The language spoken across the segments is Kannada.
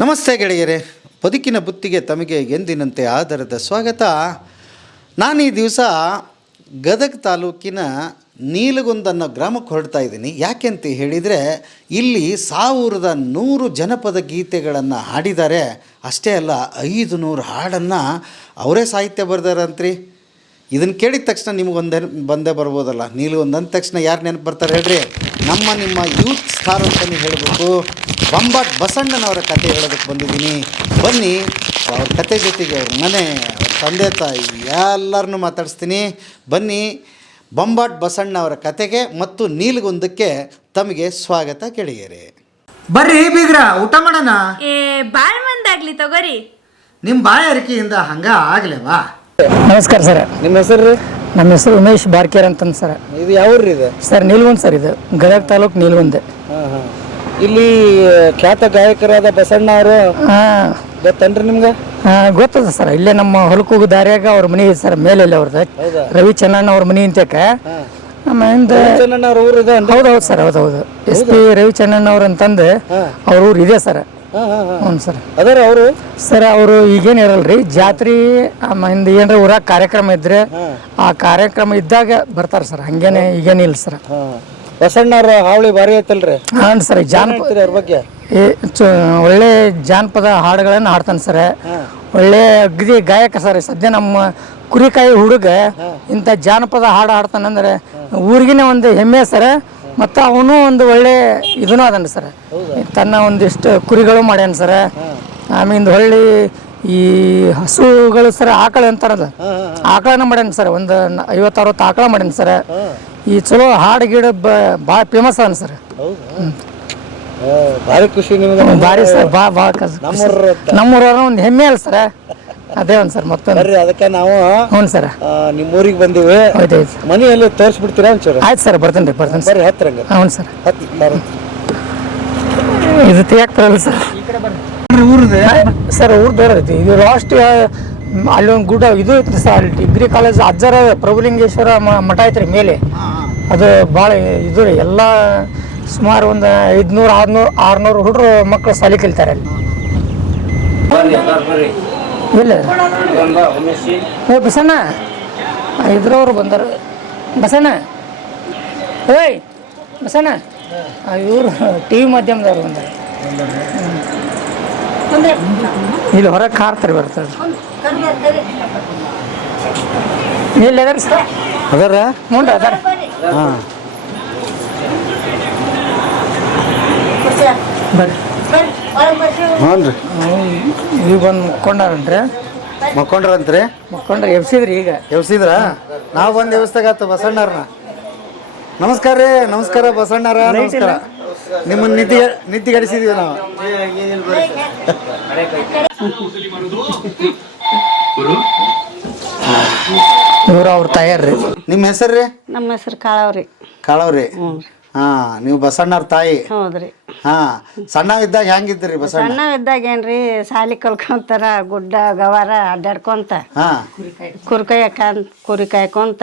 ನಮಸ್ತೆ ಗೆಳೆಯರೇ, ಬದುಕಿನ ಬುತ್ತಿಗೆ ತಮಗೆ ಎಂದಿನಂತೆ ಆಧಾರದ ಸ್ವಾಗತ. ನಾನು ಈ ದಿವಸ ಗದಗ ತಾಲೂಕಿನ ನೀಲಗುಂದ ಅನ್ನೋ ಗ್ರಾಮಕ್ಕೆ ಹೊರಡ್ತಾ ಇದ್ದೀನಿ. ಯಾಕೆಂತ ಹೇಳಿದರೆ ಇಲ್ಲಿ 1100 ಜನಪದ ಗೀತೆಗಳನ್ನು ಹಾಡಿದ್ದಾರೆ. ಅಷ್ಟೇ ಅಲ್ಲ, 500 ಹಾಡನ್ನು ಅವರೇ ಸಾಹಿತ್ಯ ಬರೆದಾರಂತ್ರಿ. ಇದನ್ನು ಕೇಳಿದ ತಕ್ಷಣ ನಿಮಗೊಂದೇ ಬಂದೇ ಬರ್ಬೋದಲ್ಲ. ನೀಲಗುಂದ ಅಂದ ತಕ್ಷಣ ಯಾರು ನೆನಪು ಬರ್ತಾರೆ ಹೇಳ್ರಿ? ನಿಮ್ಮ ಯೂತ್ ಸ್ಟಾರ್ ಅಂತಲೇ ಹೇಳಬೇಕು. ಬೊಂಬಾಟ್ ಬಸಣ್ಣನವರ ಕತೆ ಹೇಳೋದಕ್ಕೆ ಬಂದಿದ್ದೀನಿ. ಬನ್ನಿ, ಅವ್ರ ಕತೆ ಜೊತೆಗೆ ಅವ್ರ ಮನೆ, ಅವ್ರ ತಂದೆ ತಾಯಿ ಎಲ್ಲರನ್ನೂ ಮಾತಾಡಿಸ್ತೀನಿ. ಬನ್ನಿ, ಬೊಂಬಾಟ್ ಬಸಣ್ಣವರ ಕತೆಗೆ ಮತ್ತು ನೀಲಗುಂದಕ್ಕೆ ತಮಗೆ ಸ್ವಾಗತ ಗೆಳೆಯರೇ. ಬರ್ರಿ ಬೀಗ್ರ, ಊಟ ಮಾಡೋಣ. ಬಾಳ್ ಮಂದಾಗ್ಲಿ ತಗೋರಿ. ನಿಮ್ಮ ಬಾಯಾರಿಕೆಯಿಂದ ಹಂಗ ಆಗ್ಲೇವಾ? ನಮಸ್ಕಾರ ಸರ್. ನಿಮ್ಮ ಹೆಸರು? ನಮ್ಮ ಹೆಸರು ಉಮೇಶ್ ಬಾರ್ಕೇರ್ ಅಂತಂದು ಸರ್. ಇದು ಯಾವ್ರಿ ಇದು? Sir Neelgund sir. ಇದು ಗದಗ ತಾಲೂಕು ನೀಲ್ಗುಂದ್. ಇಲ್ಲಿ ಖ್ಯಾತ ಗಾಯಕರಾದ ಬಸಣ್ಣ ಅವರು ಗೊತ್ತನ್ರಿ ನಿಮ್ಗೆ? ಗೊತ್ತದ ಸರ್. ಇಲ್ಲೇ ನಮ್ಮ ಹೊಲಕ್ಕೆ ಹೋಗೋ ದಾರಿಯಾಗ ಅವ್ರ ಮನೆ ಸರ್, ಮೇಲೆ ಅವ್ರದ್ದು ರವಿ ಚೆನ್ನಣ್ಣ ಅವ್ರ ಮನೆ ಅಂತಕ. ಹೌದೌದು ಸರ್, ಹೌದೌದು. ಎಸ್ ಪಿ ರವಿ ಚೆನ್ನಣ್ಣ ಅವ್ರ ಅಂತಂದು ಅವ್ರ ಊರು ಇದೆ ಸರ್. ಹ್ಞೂ ಸರ್. ಅದರ ಅವರು ಸರ್ ಅವರು ಈಗೇನು ಇರಲ್ರಿ, ಜಾತ್ರೆ ಹಿಂದೆ ಏನಾರ ಊರಾಗ ಕಾರ್ಯಕ್ರಮ ಇದ್ರೆ ಆ ಕಾರ್ಯಕ್ರಮ ಇದ್ದಾಗ ಬರ್ತಾರೆ ಸರ್. ಹಂಗೇನೆ ಈಗೇನಿಲ್ಲ ಸರ್. ಬಸಣ್ಣವ್ರ ಹಾವಳಿ ಭಾರಿ ಐತಲ್ರಿ? ಹಾಂ ಸರ್. ಜಾನಪದ ಅವ್ರ ಬಗ್ಗೆ ಒಳ್ಳೆ ಜಾನಪದ ಹಾಡುಗಳನ್ನು ಹಾಡ್ತಾನೆ ಸರ್. ಒಳ್ಳೆ ಅಗ್ದಿ ಗಾಯಕ ಸರ್. ಸದ್ಯ ನಮ್ಮ ಕುರಿಕಾಯಿ ಹುಡುಗ ಇಂಥ ಜಾನಪದ ಹಾಡು ಹಾಡ್ತಾನಂದ್ರೆ ಊರಿಗಿನ ಒಂದು ಹೆಮ್ಮೆ ಸರ್. ಮತ್ತು ಅವನು ಒಂದು ಒಳ್ಳೆ ಇದೂ ಅದನ್ ಸರ್. ತನ್ನ ಒಂದಿಷ್ಟು ಕುರಿಗಳು ಮಾಡ್ಯಾನ ಸರ್. ಆಮೇಲೆ ಹೊಳ್ಳಿ ಈ ಹಸುಗಳು ಸರ್, ಆಕಳ ಅಂತಾರಲ್ಲ, ಆಕಳನ ಮಾಡ್ಯಾನ ಸರ್. ಒಂದು 50-60 ಆಕಳ ಮಾಡ್ಯಾನ ಸರ್. ಈ ಚಲೋ ಹಾಡು ಗಿಡ ಭಾಳ ಫೇಮಸ್ ಅದನ್ ಸರ್. ಭಾರಿ ಖುಷಿ ನಿಮ್ಗೆ? ಭಾರಿ ಸರ್, ಭಾಳ ನಮ್ಮೂರವ್ರ ಒಂದು ಹೆಮ್ಮೆ ಅಲ್ಲ ಸರ್. ಅದೇ ಒಂದು ಸರ್ ಮತ್ತೊಂದು. ಅದಕ್ಕೆ ನಾವು ಹ್ಞೂ ಸರ್ ನಿಮ್ಮ ಊರಿಗೆ ಬಂದಿವಿ. ಹೌದೌದು. ಮನೆಯಲ್ಲಿ ತೋರಿಸ್ಬಿಡ್ತೀರಾ ಒಂಚೂರು? ಆಯ್ತು ಸರ್, ಬರ್ತೇನೆ ರೀ ಸರಿ, ಹತ್ತಿರ. ಹ್ಞೂ ಸರ್. ಇದು ತೆಗಿಯಾಕ್ತಾರಲ್ಲ ಸರ್. ಸರ್ ಊರು ಬೇರೆ ಐತಿ. ಇದು ಲಾಸ್ಟ್ ಅಲ್ಲಿ ಒಂದು ಗುಡ್ಡ ಇದು ಐತಿ ಸರ್. ಅಲ್ಲಿ ಡಿಗ್ರಿ ಕಾಲೇಜ್ ಅಜ್ಜರ ಪ್ರಭುಲಿಂಗೇಶ್ವರ ಮಠ ಐತ್ರಿ ಮೇಲೆ. ಅದು ಭಾಳ ಇದು ರೀ. ಎಲ್ಲ ಸುಮಾರು ಒಂದು 500-600 ಹುಡುಗರು ಮಕ್ಕಳು ಸಾಲಿ ಕಲಿತಾರೆ ಅಲ್ಲಿ. ಇಲ್ಲ ಬಸಣ್ಣ ಇದ್ರವ್ರು ಬಂದರು. ಬಸಣ್ಣ, ಏಯ್ ಬಸಣ್ಣ, ಇವರು TV ಮಾಧ್ಯಮದವ್ರು ಬಂದರು. ಇಲ್ಲಿ ಹೊರಗೆ ಕಾರ್ತಾರೆ ಬರ್ತಾರೆ. ಎಲ್ಲಿ ಅದಾರ ಸರ್? ಅದಾರ? ಹ್ಞೂ ರೀ, ಅದಾರ. ಹಾಂ, ಬರ್ರಿ. ಹ್ಞೂ ರೀ. ಈಗ ಬಂದು ಮುಕ್ಕೊಂಡ್ರಿ. ಮಕ್ಕೊಂಡ್ರಂತ್ರಿ? ಮುಕ್ಕೊಂಡ್ರಿ ಎಬ್ಸಿದ್ರಿ. ಈಗ ಎಬ್ಸಿದ್ರ? ನಾವು ಬಂದು ಎಬ್ಸ್ದಾಗತ್ತ ಬಸಣ್ಣವ್ರನ್ನ. ನಮಸ್ಕಾರ ರೀ. ನಮಸ್ಕಾರ ಬಸಣ್ಣರ, ನಮಸ್ಕಾರ. ನಿಮ್ಮನ್ನ ನಿದ್ದಿಗಡಿಸಿದೀವಿ ನಾವು. ಇವ್ರು ಅವ್ರ ತಾಯಾರ್ರಿ. ನಿಮ್ಮ ಹೆಸರು ರೀ? ನಮ್ಮ ಹೆಸರು ಕಾಳವ್ರಿ. ಕಾಳವ್ರಿ. ಹಾಂ, ನೀವು ಬಸಣ್ಣವ್ರ ತಾಯಿ? ಹೌದ್ರಿ. ಹಾಂ. ಸಣ್ಣವಿದ್ದಾಗ ಹೆಂಗಿದ್ರಿ ಬಸಣ್ಣ? ಸಣ್ಣವಿದ್ದಾಗ ಏನ್ರಿ, ಸಾಲಿ ಕಲ್ಕೊಂತಾರ ಗುಡ್ಡ ಗವಾರ ಅಡ್ಡಾಡ್ಕೊಂತ, ಹಾಂ, ಕುರಿ ಕಾಯ್ಕೊಂತ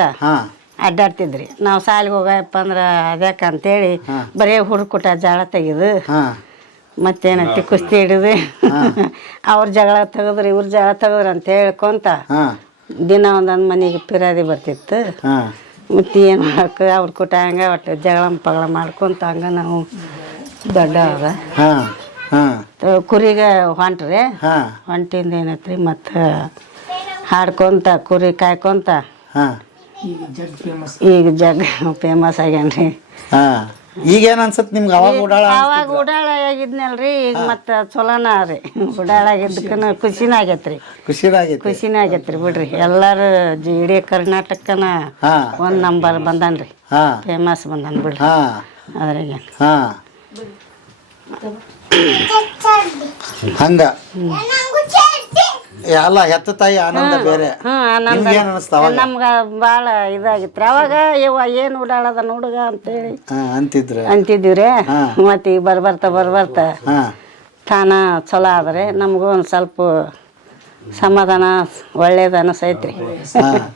ಅಡ್ಡಾಡ್ತಿದ್ರಿ. ನಾವು ಸಾಲಿಗೆ ಹೋಗಪ್ಪ ಅಂದ್ರ ಅದ್ಯಾಕ ಅಂತೇಳಿ ಬರೇ ಹುಡುಕುಟ ಜಾಳ ತೆಗೆದು ಮತ್ತೇನೈತಿ ಕುಸ್ತಿ ಹಿಡಿದು ಅವ್ರ ಜಗಳ ತೆಗದ್ರಿ ಇವ್ರ ಜಗಳ ತೆಗದ್ರಿ ಅಂತ ಹೇಳ್ಕೊಂತ ದಿನ ಒಂದೊಂದು ಮನೆಗೆ ಪಿರಾದಿ ಬರ್ತಿತ್ತು. ಮತ್ತೆ ಏನು ಮಾಡಕ್ಕೆ ಅವ್ರ ಕೂಟ ಹಂಗೆ ಒಟ್ಟು ಜಗಳ ಪಗಳ ಮಾಡ್ಕೊಂತ ಹಂಗ ನಾವು ದೊಡ್ಡ ಅದ ಕುರಿಗೆ ಹೊಂಟ್ರಿ. ಹೊಂಟಿಂದ ಏನೈತ್ರಿ ಮತ್ತೆ ಹಾಡ್ಕೊಂತ ಕುರಿ ಕಾಯ್ಕೊಂತ ಈಗ ಜಗ್ ಫೇಮಸ್ ಆಗ್ಯಾನ್ರಿ. ಈಗೇನು ಅನ್ಸತ್ ನಿಮ್ಗೆ? ಅವಾಗ ಉಡಾಳ ಆಗಿದ್ನಲ್ರಿ. ಈಗ ಮತ್ತೆ ಚಲೋನ ರೀ. ಉಡಾಳ ಆಗಿದ್ದಕ್ಕನ ಖುಷಿನ ಆಗೈತ್ರಿ. ಖುಷಿನ ಆಗೈತ್ರಿ ಬಿಡ್ರಿ. ಎಲ್ಲಾರು ಇಡೀ ಕರ್ನಾಟಕನ 1 ನಂಬರ್ ಬಂದನ್ರಿ. ಫೇಮಸ್ ಬಂದನ್ ಬಿಡ್ರಿ ಅದ್ರಾಗ. ಹಂಗ ಎಲ್ಲ ಹೆತ್ತ ತಾಯಿ ಆನಂದ ಬೇರೆ. ನಮ್ಗ ಬಾಳ ಇದಾಗಿತ್ರಿ. ಅವಾಗ ಏನ್ ಉಡಾಳದ ಹುಡುಗ ಅಂತೇಳಿ ಅಂತಿದ್ವಿ. ಮತ್ತೆ ಈಗ ಬರ್ಬರ್ತಾ ತಾನ ಚಲೋ ಆದ್ರೆ ನಮಗೂ ಒಂದ್ ಸ್ವಲ್ಪ ಸಮಾಧಾನ ಒಳ್ಳೇದು ಅನಿಸೈತ್ರಿ.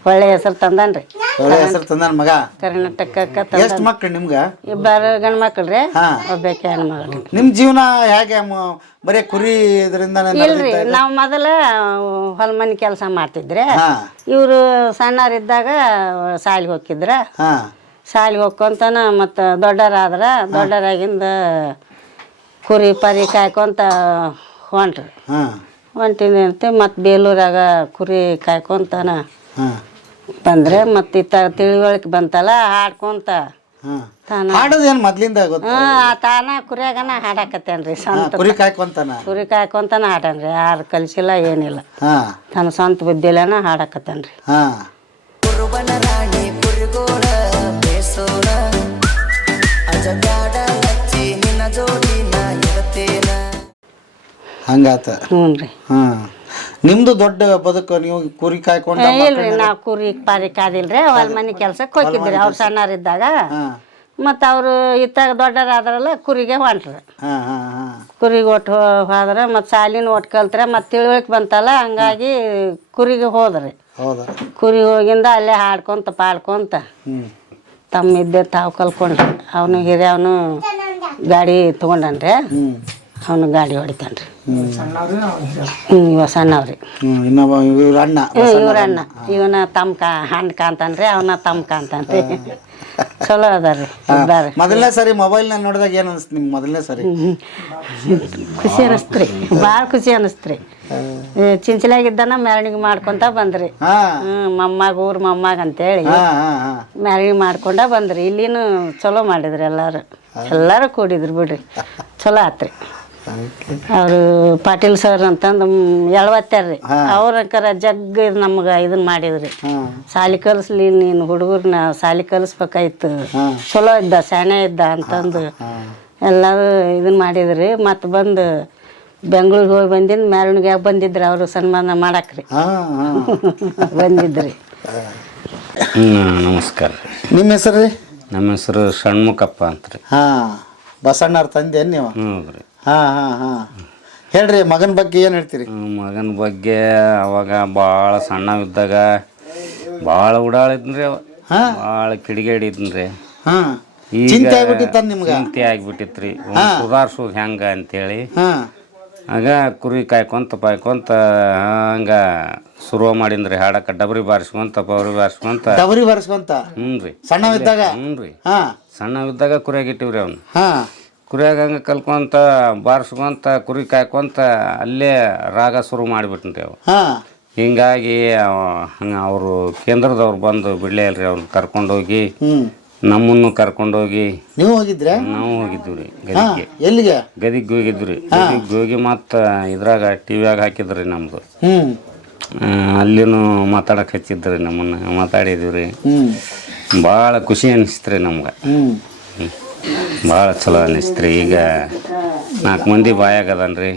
ಒಳ್ಳೆ ಹೆಸರು ತಂದಾನ್ರಿ. ಒಳ್ಳೆ ಹೆಸರು ತಂದಾನ ಮಗ. ಕರ್ನಾಟಕಕ್ಕೆ ಎಷ್ಟು ಮಕ್ಳು ನಿಮ್ಗೆ? ಇಬ್ಬರು ಗಂಡು ಮಕ್ಳು ರೀ, ಒಬ್ಬಾಕಿ ಹೆಣ್ಮಗಳು. ನಿಮ್ಮ ಜೀವನ ಹೇಗೆ? ಬರೀ ಕುರಿ ಇದರಿಂದ ಇಲ್ರಿ, ನಾವು ಮೊದಲ ಹೊಲ ಮನೆ ಕೆಲಸ ಮಾಡ್ತಿದ್ರೆ, ಇವರು ಸಣ್ಣರಿದ್ದಾಗ ಶಾಲೆಗೆ ಹೋಗಿದ್ರ. ಶಾಲೆಗೆ ಹೋಗ್ಕೊಂತನ ಮತ್ತು ದೊಡ್ಡರಾದ್ರ, ದೊಡ್ಡರಾಗಿಂದ ಕುರಿ ಪರಿ ಕಾಯ್ಕೊಂತ ಹೊಂಟ್ರಿ. ಹೊಂಟಿನಿ ಅಂತ ಮತ್ತು ಬೇಲೂರಾಗ ಕುರಿ ಕಾಯ್ಕೊಂತಾನ ಬಂದ್ರೆ ಮತ್ತು ಇತ್ತ ತಿಳಿವಳಿಕೆ ಬಂತಲ್ಲ, ಹಾಡ್ಕೊಂತ ಹಾಡೋದೇನು ಮೊದ್ಲಿಂದ ತಾನ ಕುರಿಯಾಗನ ಹಾಡಾಕತ್ತೇನ್ರಿ. ಸ್ವಂತ ಕುರಿ ಕಾಯ್ಕೊಂತಾನ ಹಾಡನ್ರಿ, ಯಾರು ಕಲಿಸಿಲ್ಲ ಏನಿಲ್ಲ, ತನ್ನ ಸ್ವಂತ ಬುದ್ಧಿಲೇನ ಹಾಡಾಕತ್ತೇನ್ರಿ. ಹಂಗಾತ. ಹ್ಞೂ ರೀ. ನಿಮ್ದು ದೊಡ್ಡ ಬದುಕು, ನೀವು ಕುರಿ ಕಾಯ್ಕೊಂಡ? ಇಲ್ರಿ, ನಾವು ಕುರಿ ಪಾರಿ ಕಾದಿಲ್ರಿ, ಹೊಲ ಮನೆ ಕೆಲ್ಸಕ್ಕೆ ಹೋಗಿದ್ರಿ ಅವ್ರು ಸಣ್ಣರಿದ್ದಾಗ. ಮತ್ತು ಅವರು ಇತ್ತಾಗ ದೊಡ್ಡರಾದ್ರಲ್ಲ ಕುರಿಗೆ ಹೊಂಟ್ರಿ. ಕುರಿಗೆ ಒಟ್ಟು ಹೋದ್ರೆ ಮತ್ತು ಸಾಲಿನ ಒಟ್ಟು ಕಲ್ತ್ರೆ ಮತ್ತು ತಿಳುವಳಿಕೆ ಬಂತಲ್ಲ, ಹಂಗಾಗಿ ಕುರಿಗೆ ಹೋದ್ರಿ. ಕುರಿ ಹೋಗಿಂದ ಅಲ್ಲೇ ಹಾಡ್ಕೊಂತ ಪಾಡ್ಕೊಂತ ತಮ್ಮಿದ್ದೆ ತಾವು ಕಲ್ಕೊಂಡ್ರಿ. ಅವನು ಹಿರಿಯವನು ಗಾಡಿ ತೊಗೊಂಡನ್ರಿ, ಅವನು ಗಾಡಿ ಹೊಡಿತಾನ್ರಿ. ಇವ ಸಣ್ಣವ್ರಿ, ಇವ್ರ ಅಣ್ಣ. ಇವನ ತಮ್ಮ ಹಣ್ಣ ಕಾಂತಾನ್ರಿ, ಅವನ ತಮ್ಮ ಕಾಂತಾನ್ರಿ. ಚಲೋ ಅದಾರ್ರಿ. ಮೊದಲನೇ ಸರಿ ಮೊಬೈಲ್ ನೋಡಿದಾಗ ಏನ್ ಅನಿಸ್ತು ನಿಮ್ಗೆ? ಮೊದಲನೇ ಸರಿ ಖುಷಿ ಅನಿಸ್ತ್ರಿ, ಭಾಳ ಖುಷಿ ಅನಿಸ್ತ್ರಿ. ಚಿಂಚಲಾಗಿದ್ದಾನ ಮೆರವಣಿಗೆ ಮಾಡ್ಕೊಂತ ಬಂದ್ರಿ. ಮೊಮ್ಮಗ ಊರ್ ಮೊಮ್ಮಗ ಅಂತೇಳಿ ಮೆರವಣಿಗೆ ಮಾಡ್ಕೊಂಡ ಬಂದ್ರಿ. ಇಲ್ಲಿನೂ ಚಲೋ ಮಾಡಿದ್ರಿ, ಎಲ್ಲಾರು ಕೂಡಿದ್ರು ಬಿಡ್ರಿ. ಚಲೋ ಆತ್ರಿ. ಅವರು ಪಾಟೀಲ್ ಸರ್ ಅಂತಂದು ಎಳವತ್ತಾರ್ರಿ. ಅವ್ರಕರ ಜಗ್ ನಮ್ಗೆ ಇದನ್ನ ಮಾಡಿದ್ರಿ. ಸಾಲಿ ಕಲಿಸ್ಲಿ, ನೀನು ಹುಡುಗರ್ನ ಸಾಲಿ ಕಲಿಸ್ಬೇಕಾಯ್ತು, ಚಲೋ ಇದ್ದ, ಶಾಣೆ ಇದ್ದ ಅಂತಂದು ಎಲ್ಲರೂ ಇದನ್ನ ಮಾಡಿದ್ರಿ. ಮತ್ತು ಬಂದು ಬೆಂಗ್ಳೂರಿಗೆ ಹೋಗಿ ಬಂದಿದ್ದು ಮೆರವಣಿಗೆ ಬಂದಿದ್ರಿ, ಅವರು ಸನ್ಮಾನ ಮಾಡಾಕ್ರಿ ಬಂದಿದ್ರಿ. ನಮಸ್ಕಾರ. ನಿಮ್ಮ ಹೆಸರು ರೀ? ನಮ್ಮ ಹೆಸರು ಷಣ್ಮುಖಪ್ಪ ಅಂತ್ರಿ. ಬಸಣ್ಣವ್ರ ತಂದೆ ನೀವು? ಹೌದ್ರಿ. ಹೇಳ್ರಿ, ಮಗನ ಬಗ್ಗೆ ಏನು ಹೇಳ್ತೀರಿ? ಮಗನ ಬಗ್ಗೆ ಅವಾಗ ಭಾಳ ಸಣ್ಣವಿದ್ದಾಗ ಭಾಳ ಉಡಾಳಿದ್ರಿ, ಭಾಳ ಕಿಡಿಗೇಡಿದ್ರಿ. ಈಗ ಚಿಂತೆ ಆಗ್ಬಿಟ್ಟಿತ್ರಿ, ಸುಧಾರ್ಸೋದು ಹೆಂಗ ಅಂತೇಳಿ. ಆಗ ಕುರಿ ಕಾಯ್ಕೊಂತ ಪಾಯ್ಕೊಂತ ಹಂಗ ಶುರು ಮಾಡಿನ್ರಿ ಹಾಡಕ್ಕ. ಡಬರಿ ಬಾರಿಸ್ಕೊಂತ ಹ್ಞೂ ರೀ. ಸಣ್ಣವಿದ್ದಾಗ ಕುರಿಯಾಗಿಟ್ಟಿವ್ರಿ ಅವ್ನು. ಕುರಿಯಾಗ ಹಂಗೆ ಕಲ್ಕೊಂತ ಬಾರಿಸ್ಕೊಂತ ಕುರಿ ಕಾಯ್ಕೊಂತ ಅಲ್ಲೇ ರಾಗ ಶುರು ಮಾಡಿಬಿಟ್ರಿ ಅವು. ಹಿಂಗಾಗಿ ಹಂಗೆ ಅವರು ಕೇಂದ್ರದವ್ರು ಬಂದು ಬಿಡ್ಲೇ ಇಲ್ರಿ, ಅವ್ರನ್ನ ಕರ್ಕೊಂಡೋಗಿ ನಮ್ಮನ್ನು ಕರ್ಕೊಂಡೋಗಿ. ನೀವು ಹೋಗಿದ್ರೆ? ನಾವು ಹೋಗಿದ್ವಿ ರೀ ಗದಿಗೆ. ಎಲ್ಲಿಗೆ? ಗದಿಗೆ ಹೋಗಿದ್ವಿ. ಗದಿಗೆ ಹೋಗಿ ಮತ್ತು ಇದ್ರಾಗ ಟಿವಿಯಾಗ ಹಾಕಿದ್ರಿ ನಮ್ಮದು. ಅಲ್ಲಿನೂ ಮಾತಾಡಕ್ಕೆ ಹಚ್ಚಿದ್ರಿ, ನಮ್ಮನ್ನು ಮಾತಾಡಿದ್ವಿ ರೀ. ಭಾಳ ಖುಷಿ ಅನಿಸ್ತ್ರಿ ನಮ್ಗೆ, ಭಾಳ ಚಲೋ ಅನಿಸ್ತ್ರಿ. ಈಗ 4 ಮಂದಿ ಬಾಯಾಗದನ್ರಿ,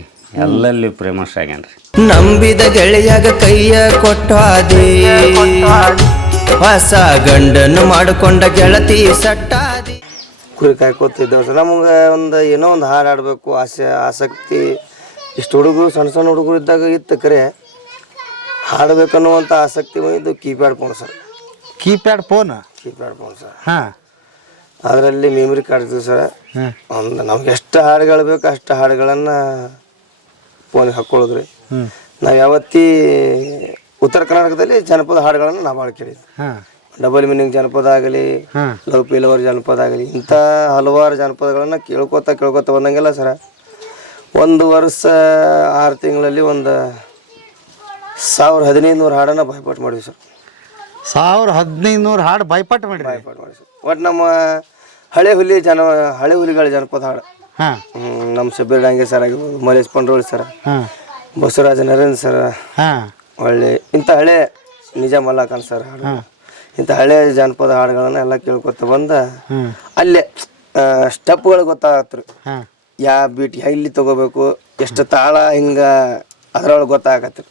ಎಲ್ಲಲ್ಲಿ ಫೇಮಸ್ ಆಗ್ಯಾನ್ರಿ. ನಂಬಿದ ಗೆಳೆಯಾಗ ಕೈಯ ಕೊಟ್ಟಾದಿ, ಹೊಸ ಗಂಡನ್ನು ಮಾಡಿಕೊಂಡ ಗೆಳತಿ ಸಟ್ಟಾದಿ. ಕುರಿ ಕಾಯ್ಕೋತಿದ್ದೇವೆ ಸರ್. ನಮ್ಗೆ ಏನೋ ಒಂದು ಹಾಡು ಆಡಬೇಕು ಆಸಕ್ತಿ ಇಷ್ಟು ಹುಡುಗರು, ಸಣ್ಣ ಹುಡುಗರು ಇದ್ದಾಗ ಇತ್ತು. ಕರೆ ಹಾಡಬೇಕನ್ನುವಂಥ ಆಸಕ್ತಿ ಇದು keypad phone sir. Keypad phone sir. ಅದರಲ್ಲಿ ಮೆಮೊರಿ ಕಾರ್ಡ್ ಇರ್ತದೆ ಸರ್. ನಮ್ಗೆ ಎಷ್ಟು ಹಾಡುಗಳು ಬೇಕು ಅಷ್ಟು ಹಾಡುಗಳನ್ನು ಫೋನಿಗೆ ಹಾಕ್ಕೊಳ್ಳೋದ್ರಿ. ನಾವು ಯಾವತ್ತಿ ಉತ್ತರ ಕರ್ನಾಟಕದಲ್ಲಿ ಜನಪದ ಹಾಡುಗಳನ್ನು ನಾವು ಭಾಳ ಕೇಳಿದ್ವಿ. ಡಬಲ್ ಮೀನಿಂಗ್ ಜನಪದ ಆಗಲಿ, ಲವ್ ಪೀಲವರ್ ಜನಪದ ಆಗಲಿ, ಇಂಥ ಹಲವಾರು ಜನಪದಗಳನ್ನು ಕೇಳ್ಕೊತ ಬಂದಂಗೆಲ್ಲ ಸರ 1 ವರ್ಷ 6 ತಿಂಗಳಲ್ಲಿ 1500 ಹಾಡನ್ನು ಬಾಯ್ಪಾಟ್ ಮಾಡಿವಿ ಸರ್. 1500 ಹಾಡು ಬಾಯ್ಪಾಟ್ ಮಾಡಿ ಸರ್. ಒಟ್ಟು ನಮ್ಮ ಹಳೆ ಹುಲಿಗಳ ಜನಪದ ಹಾಡು, ನಮ್ಮ ಶಬ್ಬೀರ್ ಡಾಂಗೆ ಸರ್ ಆಗಿರ್ಬೋದು, ಮಲೇಶ್ ಪಂಡ್ರೋಳಿ ಸರ್, ಬಸವರಾಜ ನರೇಂದ್ರ ಸರ್, ಒಳ್ಳೆ ಇಂಥ ಹಳೆ ನಿಜ ಮಲ್ಲಾಖಾನ್ ಸರ್ ಹಾಡು, ಇಂಥ ಹಳೆ ಜಾನಪದ ಹಾಡುಗಳನ್ನ ಎಲ್ಲ ಕೇಳ್ಕೊತ ಬಂದ ಅಲ್ಲೇ ಸ್ಟೆಪ್ಗಳು ಗೊತ್ತಾಗತ್ರಿ. ಯಾವ ಬೀಟ್ ಇಲ್ಲಿ ತಗೋಬೇಕು, ಎಷ್ಟು ತಾಳ, ಹಿಂಗೆ ಅದ್ರೊಳಗೆ ಗೊತ್ತಾಗತ್ರಿ.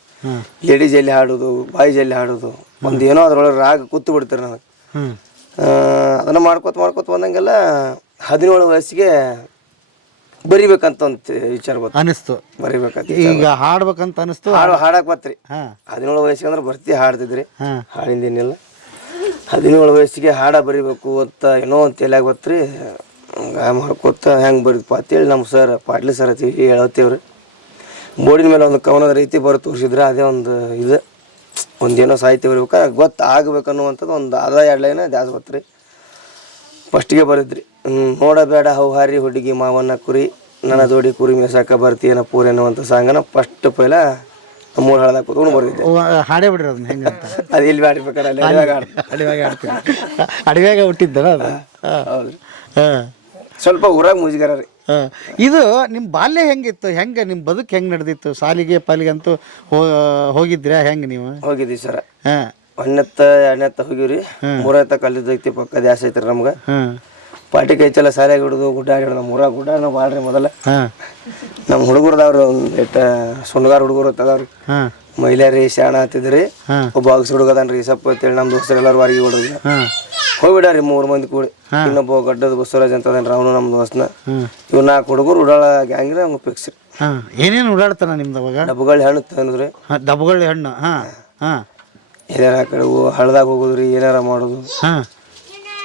ಲೇಡೀಸ್ ಎಲ್ಲಿ ಹಾಡೋದು, ಬಾಯ್ಸ್ ಎಲ್ಲಿ ಹಾಡೋದು, ಏನೋ ಅದ್ರೊಳಗೆ ರಾಗ ಕೂತು ಬಿಡ್ತೀರಿ ನನಗೆ. ಅದನ್ನು ಮಾಡ್ಕೊತ ಬಂದಂಗೆಲ್ಲ 17 ವಯಸ್ಸಿಗೆ ಬರಿಬೇಕಂತ ಒಂದು ವಿಚಾರ ಬಂತು, ಅನಿಸ್ತು ಬರಿಬೇಕಂತ. ಈಗ ಹಾಡ್ಬೇಕಂತ ಅನಿಸ್ತು. ಹಾಡಕ್ ಬತ್ರಿ. 17 ವಯಸ್ಸಿಗೆ ಅಂದ್ರೆ ಬರ್ತಿ ಹಾಡ್ತಿದ್ರಿ, ಹಾಡಿಂದ ಏನಿಲ್ಲ. 17 ವಯಸ್ಸಿಗೆ ಹಾಡ ಬರಿಬೇಕು ಅಂತ ಏನೋ ಒಂದು ತಲೆಯಾಗ ಬತ್ರಿ. ಮಾಡ್ಕೋತ ಹೆಂಗೆ ಬರೀದಪ್ಪ ಅಂತೇಳಿ ನಮ್ಮ ಸರ್ ಪಾಟ್ಲಿ ಸರ್ ಹೇಳತ್ತೇವ್ರಿ. ಬೋರ್ಡಿನ ಮೇಲೆ ಒಂದು ಕವನದ ರೀತಿ ಬರೋ ತೋರಿಸಿದ್ರೆ ಅದೇ ಒಂದು ಇದು ಒಂದೇನೋ ಸಾಹಿತ್ಯ ಬರಿಬೇಕು ಗೊತ್ತಾಗಬೇಕನ್ನುವಂಥದ್ದು ಒಂದು ಅದ 2 ಲೈನ್ ಜಾಸ್ತಿ ಬತ್ರಿ. ಫಸ್ಟಿಗೆ ಬರಿದ್ರಿ, ನೋಡಬೇಡ ಹೌಹಾರಿ ಹುಡುಗಿ ಮಾವನ್ನ ಕುರಿ, ನನ್ನ ಜೋಡಿ ಕುರಿ ಮೇಸಾಕ ಬರ್ತೀಯನ ಪೂರ ಅನ್ನುವಂಥ ಸಾಂಗನ ಫಸ್ಟ್ ಪೈಲ 3 ಹಾಳ್ದಾಗ ಕೂತ್ಕೊಂಡು ಬರ್ತಿದ್ದೆ. ಹಾಡೇ ಬಿಡ್ರಿ ಅದನ್ನ ಹೆಂಗಂತ. ಅದು ಇಲ್ಲಿ ಆಡ್ಬೇಕಾರೆ ಅಲ್ಲಿ ಅಡಿವ್ಯಾಗ ಆಡ್ತೀನಿ. ಅಡಿವ್ಯಾಗ ಹುಟ್ಟಿದ್ದನ ಅದು. ಹೌದ್ರಿ. ಹಾಂ, ಸ್ವಲ್ಪ ಊರಾಗ ಮುಜುಗರ ರೀ. ಇದು ನಿಮ್ಮ ಬಾಲ್ಯ ಹೆಂಗಿತ್ತು? ಹೆಂಗೆ ನಿಮ್ಮ ಬದುಕು ಹೆಂಗೆ ನಡೆದಿತ್ತು? ಸಾಲಿಗೆ ಪಾಲಿಗೆ ಅಂತೂ ಹೋಗಿದ್ರಾ ಹೆಂಗೆ ನೀವು? ಹೋಗಿದ್ವಿ ಸರ. ಹಾಂ, 1ನೇತ್ತ 2ನೇತ್ತ ಹೋಗಿವ್ರಿ. 3ನೇತ್ತ ಕಲಿದೈತಿ ಪಕ್ಕ ದ್ಯಾಸ ಐತ್ರಿ ನಮ್ಗೆ. ಪಾಟಿ ಕೈ ಚಲ ಸಾಲಿಯಾಗ ಹಿಡಿದು ಗುಡ್ಡಾಡಿ ನಮ್ಮ ಊರಾಗ ಗುಡ್ಡಾಡ ಭಾಳ್ರಿ ಮೊದಲ. ನಮ್ಮ ಹುಡುಗರದವ್ರು ಒಂದು ಸುಣ್ಗಾರ ಹುಡುಗರು ಅದಾವ್ರಿ, ಮಹಿಳೆಯರಿ ಶಾಣ ಹತ್ತಿದ್ರಿ. ಒಬ್ಬ ಅಗಸ್ ಹುಡುಗದನ್ರಿ ಈಸಪ್ಪ ಅಂತೇಳಿ ನಮ್ಮ ದೋಸ್ತರು ಎಲ್ಲರೂ ವಾರಿಗೆ ಹೊಡೋದು ಹೋಗ್ಬಿಡಾರಿ 3 ಮಂದಿ ಕೂಡಿ. ಇನ್ನೊಬ್ಬ ಗಡ್ಡದ ಬಸವರಾಜ್ ಅಂತದನ್ರಿ, ಅವನು ನಮ್ಮ ದೋಸ್ತನ. ಇವ್ 4 ಹುಡುಗರು ಉಡಾಳ ಗ್ಯಾಂಗ್ರಿ ನಮ್ಗೆ ಫಿಕ್ಸ್ ರೀ. ಏನೇನು ಓಡಾಡ್ತಾನ ನಿಮ್ದು ಅವಾಗ? ಡಬ್ಬಗಳು ಹಣ್ಣು ತಂದ್ರಿ. ಡಬ್ಬಗಳು ಹಣ್ಣು. ಏನಾರ ಆ ಕಡೆ ಹಳ್ದಾಗ ಹೋಗೋದ್ರಿ, ಏನಾರ ಮಾಡೋದು,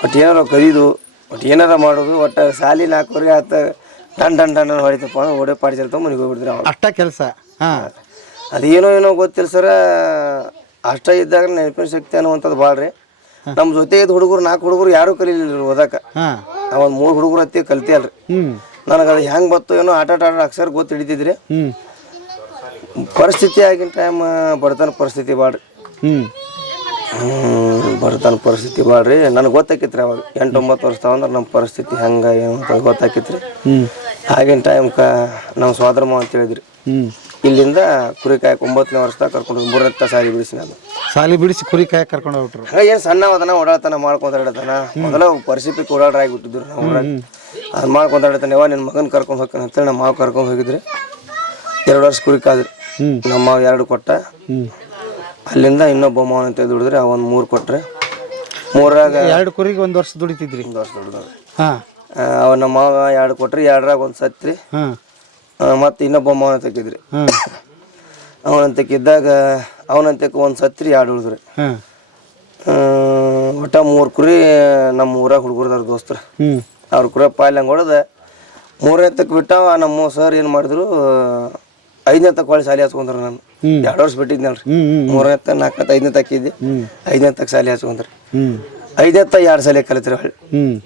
ಒಟ್ಟು ಏನಾರ ಕದೀದು, ಒಟ್ಟು ಏನಾರ ಮಾಡೋದು. ಒಟ್ಟು ಸಾಲಿ 4 ಆತ ಟನ್ ಹೊಡಿತಪ್ಪ ಅಂದ್ರೆ ಓಡೆ ಪಾಡಿಸಿರ್ತಾವ ಮನೆಗೆ ಹೋಗ್ಬಿಡ್ತೀರಿ. ಅವಾಗ ಅಷ್ಟ ಕೆಲಸ. ಅದೇನೋ ಏನೋ ಗೊತ್ತಿಲ್ಲ ಸರ, ಅಷ್ಟ ಇದ್ದಾಗ ನೆನಪಿನ ಶಕ್ತಿ ಅನ್ನುವಂಥದ್ದು ಭಾಳ ರೀ. ನಮ್ಮ ಜೊತೆ ಇದ್ದ ಹುಡುಗರು 4 ಹುಡುಗರು ಯಾರೂ ಕಲೀಲಿಲ್ಲ ಓದಾಕ. ನಾವೊಂದು 3 ಹುಡುಗರು ಹತ್ತಿ ಕಲ್ತಿ ಅಲ್ರಿ. ನನಗೆ ಅದು ಹೆಂಗೆ ಬತ್ತು ಏನೋ ಆಟ ಅಕ್ಷರ ಗೊತ್ತು ಹಿಡಿತಿದ್ರಿ. ಪರಿಸ್ಥಿತಿ ಆಗಿನ ಟೈಮ್ ಬಡತನ ಪರಿಸ್ಥಿತಿ ಭಾಳ್ರಿ. ಬಡತನ ಪರಿಸ್ಥಿತಿ ಭಾಳ್ರಿ. ನನಗೆ ಗೊತ್ತಾಕಿತ್ರಿ ಅವಾಗ 8-9 ವರ್ಷ ಅಂದ್ರೆ ನಮ್ಮ ಪರಿಸ್ಥಿತಿ ಹೆಂಗೆ ಏನು ಅಂತ ಗೊತ್ತಾಕಿತ್ರಿ. ಆಗಿನ ಟೈಮ್ಕ ನಾವು ಸ್ವಾದ್ರಮ ಅಂತ ಹೇಳಿದ್ರಿ. ಇಲ್ಲಿಂದ ಕುರಿ ಕಾಯಕ್ಕೆ 9ನೇ ವರ್ಷದಾಗ ಕರ್ಕೊಂಡು 3ನೇ ಸಾಲಿ ಬಿಡಿಸಿ ನಾನು ಸಾಲಿ ಬಿಡಿಸಿ ಕುರಿ ಕಾಯಕ್ಕೆ ಕರ್ಕೊಂಡು ಹೋಗ್ಬಿಟ್ರು. ಏನು ಸಣ್ಣವದನ ಓಡಾಡ್ತಾನ ಮಾಡ್ಕೊಂತಾಡತಾನ. ಮೊದಲ ಪರಿಸ್ಥಿತಿ ಓಡಾಡ್ರ ಆಗಿಬಿಟ್ಟಿದ್ರು ನಾವು ಊರಾಗ. ಅದು ಮಾಡ್ಕೊಂತಾಡತಾನೆ. ಯಾವ ನಿನ್ನ ಮಗನ ಕರ್ಕೊಂಡು ಹೋಗ್ತಾನೆ ಅಂತೇಳಿ ನಮ್ಮ ಮಾವು ಕರ್ಕೊಂಡು ಹೋಗಿದ್ರಿ. 2 ವರ್ಷ ಕುರಿ ಕಾದ್ರಿ. ನಮ್ಮ ಮಾವು 2 ಕೊಟ್ಟ. ಅಲ್ಲಿಂದ ಇನ್ನೊಬ್ಬ ಮಾವನ ಅಂತ ದುಡಿದ್ರಿ, ಅವನ್ 3 ಕೊಟ್ರೆ. 3ರಾಗ 2 ಕುರಿಗೆ 1 ವರ್ಷ ದುಡಿತಿದ್ರಿ. 1 ವರ್ಷ ದುಡಿದ್ರಿ. ಅವ ನಮ್ಮ ಮಾವ 2 ಕೊಟ್ರಿ, 2ರಾಗ 1 ಸತ್ರಿ. ಮತ್ತು ಇನ್ನೊಬ್ಬ ಮಾವನ ತೆಗಿದ್ರಿ. ಅವನಂತಕ್ಕಿದ್ದಾಗ ಅವನಂತಕ್ಕೆ 1 ಸತ್ರಿ, 2 ಉಳಿದ್ರಿ. ಒಟ್ಟ 3 ಕುರಿ ನಮ್ಮ ಊರಾಗ ಹುಡುಗರದಾರ ದೋಸ್ತರು. ಅವ್ರ ಕುರಿ ಪಾಲ್ಯಂಗೆ ಹೊಡೆದ 3ನೇತ್ತಕ್ಕೆ ಬಿಟ್ಟಾವ. ನಮ್ಮ ಸರ್ ಏನು ಮಾಡಿದ್ರು, 5ನೇತ್ತಕ್ಕೆ ಹೊಳ್ಳಿ ಸಾಲಿ ಹಚ್ಕೊಂಡ್ರು. ನಾನು 2 ವರ್ಷ ಬಿಟ್ಟಿದ್ನಲ್ರಿ. 3ನೇತ್ತ 4ನೇತ್ತ 5ನೇತ್ತ ಹಾಕಿದ್ದೆ. 5ನೇತ್ತಕ್ಕೆ ಸಾಲಿ ಹಚ್ಕೊಂಡ್ರಿ. 5ನೇತ್ತ 2 ಸಾಲಿ ಕಲಿತ್ರಿ.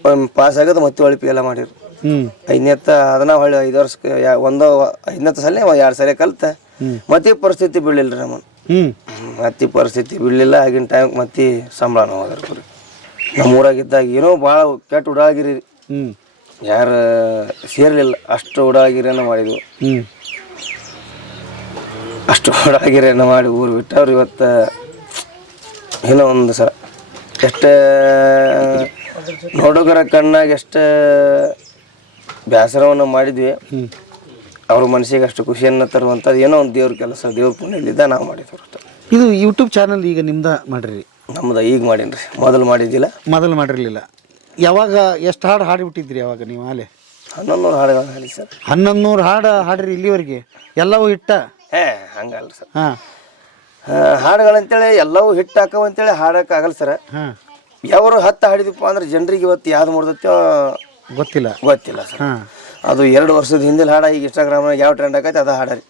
ಹೊಳ್ಳಿ ಪಾಸ್ ಆಗೋದು ಮತ್ತೆ ಹೊಳ್ಳಿ ಪಿ ಎಲ್ಲ ಮಾಡಿರಿ. 5ನೇತ್ತ ಅದನ್ನ ಹೊಳ್ಳಿ 5 ವರ್ಷಕ್ಕೆ 5ನೇತ್ತ ಸಾಲಿ 2 ಸಾಲಿ ಕಲಿತ. ಮತ್ತೆ ಪರಿಸ್ಥಿತಿ ಬೀಳಲಿಲ್ಲ ರೀ ನಮ್ಮನ್ನು. ಮತ್ತೆ ಪರಿಸ್ಥಿತಿ ಬೀಳಲಿಲ್ಲ. ಆಗಿನ ಟೈಮ್ ಮತ್ತೆ ಸಂಬಳ ಹೋದ್ರಿ. ನಮ್ಮ ಊರಾಗಿದ್ದಾಗ ಏನೋ ಭಾಳ ಕೆಟ್ಟ ಉಡಾಗಿರಿ, ಯಾರು ಸೇರ್ಲಿಲ್ಲ. ಅಷ್ಟು ಉಡಾಗಿರಿಯನ್ನು ಮಾಡಿದ್ವು. ಅಷ್ಟು ಉಡಾಗಿರಿಯನ್ನು ಮಾಡಿ ಊರು ಬಿಟ್ಟವ್ರು. ಇವತ್ತು ಏನೋ ಒಂದು ಸಲ ಎಷ್ಟೇ ನೋಡೋಗರ ಕಣ್ಣಾಗ ಎಷ್ಟು ಬೇಸರವನ್ನು ಮಾಡಿದ್ವಿ, ಅವ್ರ ಮನಸ್ಸಿಗೆ ಅಷ್ಟು ಖುಷಿಯನ್ನು ತರುವಂಥದ್ದು ಏನೋ ಒಂದು ದೇವ್ರ ಕೆಲಸ, ದೇವ್ರ ಪುಣ್ಯಲಿದ್ದ ನಾವು ಮಾಡಿದ್ವಿ ಅಷ್ಟೇ. ಇದು ಯೂಟ್ಯೂಬ್ ಚಾನಲ್ ಈಗ ನಿಮ್ದ ಮಾಡ್ರಿ? ನಮ್ದು ಈಗ ಮಾಡೀನಿ ರೀ, ಮೊದಲು ಮಾಡಿದ್ದಿಲ್ಲ. ಮೊದಲು ಮಾಡಿರಲಿಲ್ಲ. ಯಾವಾಗ ಎಷ್ಟು ಹಾಡು ಹಾಡಿಬಿಟ್ಟಿದ್ರಿ ಅವಾಗ ನೀವು? ಅಲ್ಲೇ 1100 ಹಾಡುಗಳು ಹಾಡಿ ಸರ್. 1100 ಹಾಡು ಹಾಡ್ರಿ ಇಲ್ಲಿವರೆಗೆ? ಎಲ್ಲವೂ ಹಿಟ್ಟ? ಹಂಗಲ್ಲ ಸರ್. ಹಾಡುಗಳಂತೇಳಿ ಎಲ್ಲವೂ ಹಿಟ್ಟು ಹಾಕವಂತೇಳಿ ಹಾಡೋಕ್ಕಾಗಲ್ಲ ಸರ್. ಯಾವರು 10 ಹಾಡಿದಪ್ಪ ಅಂದ್ರೆ ಜನರಿಗೆ ಇವತ್ತು ಯಾವ್ದು ಮಾಡ್ದತ್ತೋ ಗೊತ್ತಿಲ್ಲ ಸರ್. ಅದು 2 ವರ್ಷದ ಹಿಂದಿನ ಹಾಡ ಈಗ ಇನ್ಸ್ಟಾಗ್ರಾಮ್ನಾಗ ಯಾವ ಟ್ರೆಂಡ್ ಆಗೈತೆ ಅದು ಹಾಡರಿ.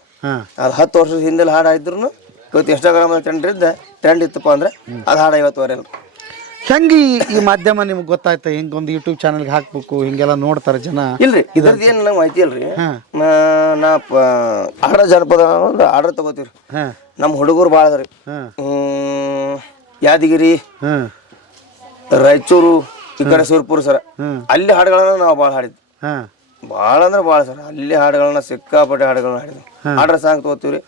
ಅದು 10 ವರ್ಷದ ಹಿಂದಿನ ಹಾಡು ಹಾಡಿದ್ರು ಇವತ್ತು ಇನ್ಸ್ಟಾಗ್ರಾಮ್ ಟ್ರೆಂಡ್ ಇತ್ತಪ್ಪ ಅಂದ್ರೆ ಅದು ಹಾಡ ಇವತ್ತು ವರೆಲ್ಲ. ಹೆಂಗೆ ಈ ಮಾಧ್ಯಮ ನಿಮ್ಗೆ ಗೊತ್ತಾಯ್ತು? ಹಿಂಗೆ ಒಂದು ಯೂಟ್ಯೂಬ್ ಚಾನಲ್ಗೆ ಹಾಕ್ಬೇಕು, ಹಿಂಗೆಲ್ಲ ನೋಡ್ತಾರೆ ಜನ? ಇಲ್ರಿ, ಇದ್ರದ್ದು ಏನು ನಂಗೆ ಮಾಹಿತಿ ಇಲ್ರಿ. ನಾ ಆರ್ಡರ್ ಜನಪದ ಆರ್ಡರ್ ತಗೋತೀವ್ರಿ. ನಮ್ಮ ಹುಡುಗರು ಭಾಳ ಅದ ರೀ. ಯಾದಗಿರಿ, ರಾಯಚೂರು, ಈ ಕಡೆ ಸುರ್ಪುರ ಸರ, ಅಲ್ಲಿ ಹಾಡುಗಳನ್ನ ನಾವು ಭಾಳ ಹಾಡಿದ್ವಿ. ಭಾಳ ಅಂದ್ರೆ ಭಾಳ ಸರ್. ಅಲ್ಲಿ ಹಾಡುಗಳನ್ನ ಸಿಕ್ಕಾಪಟ್ಟೆ ಹಾಡುಗಳನ್ನ ಹಾಡಿದ್ವಿ. Order song ತಗೋತೀವ್ರಿ.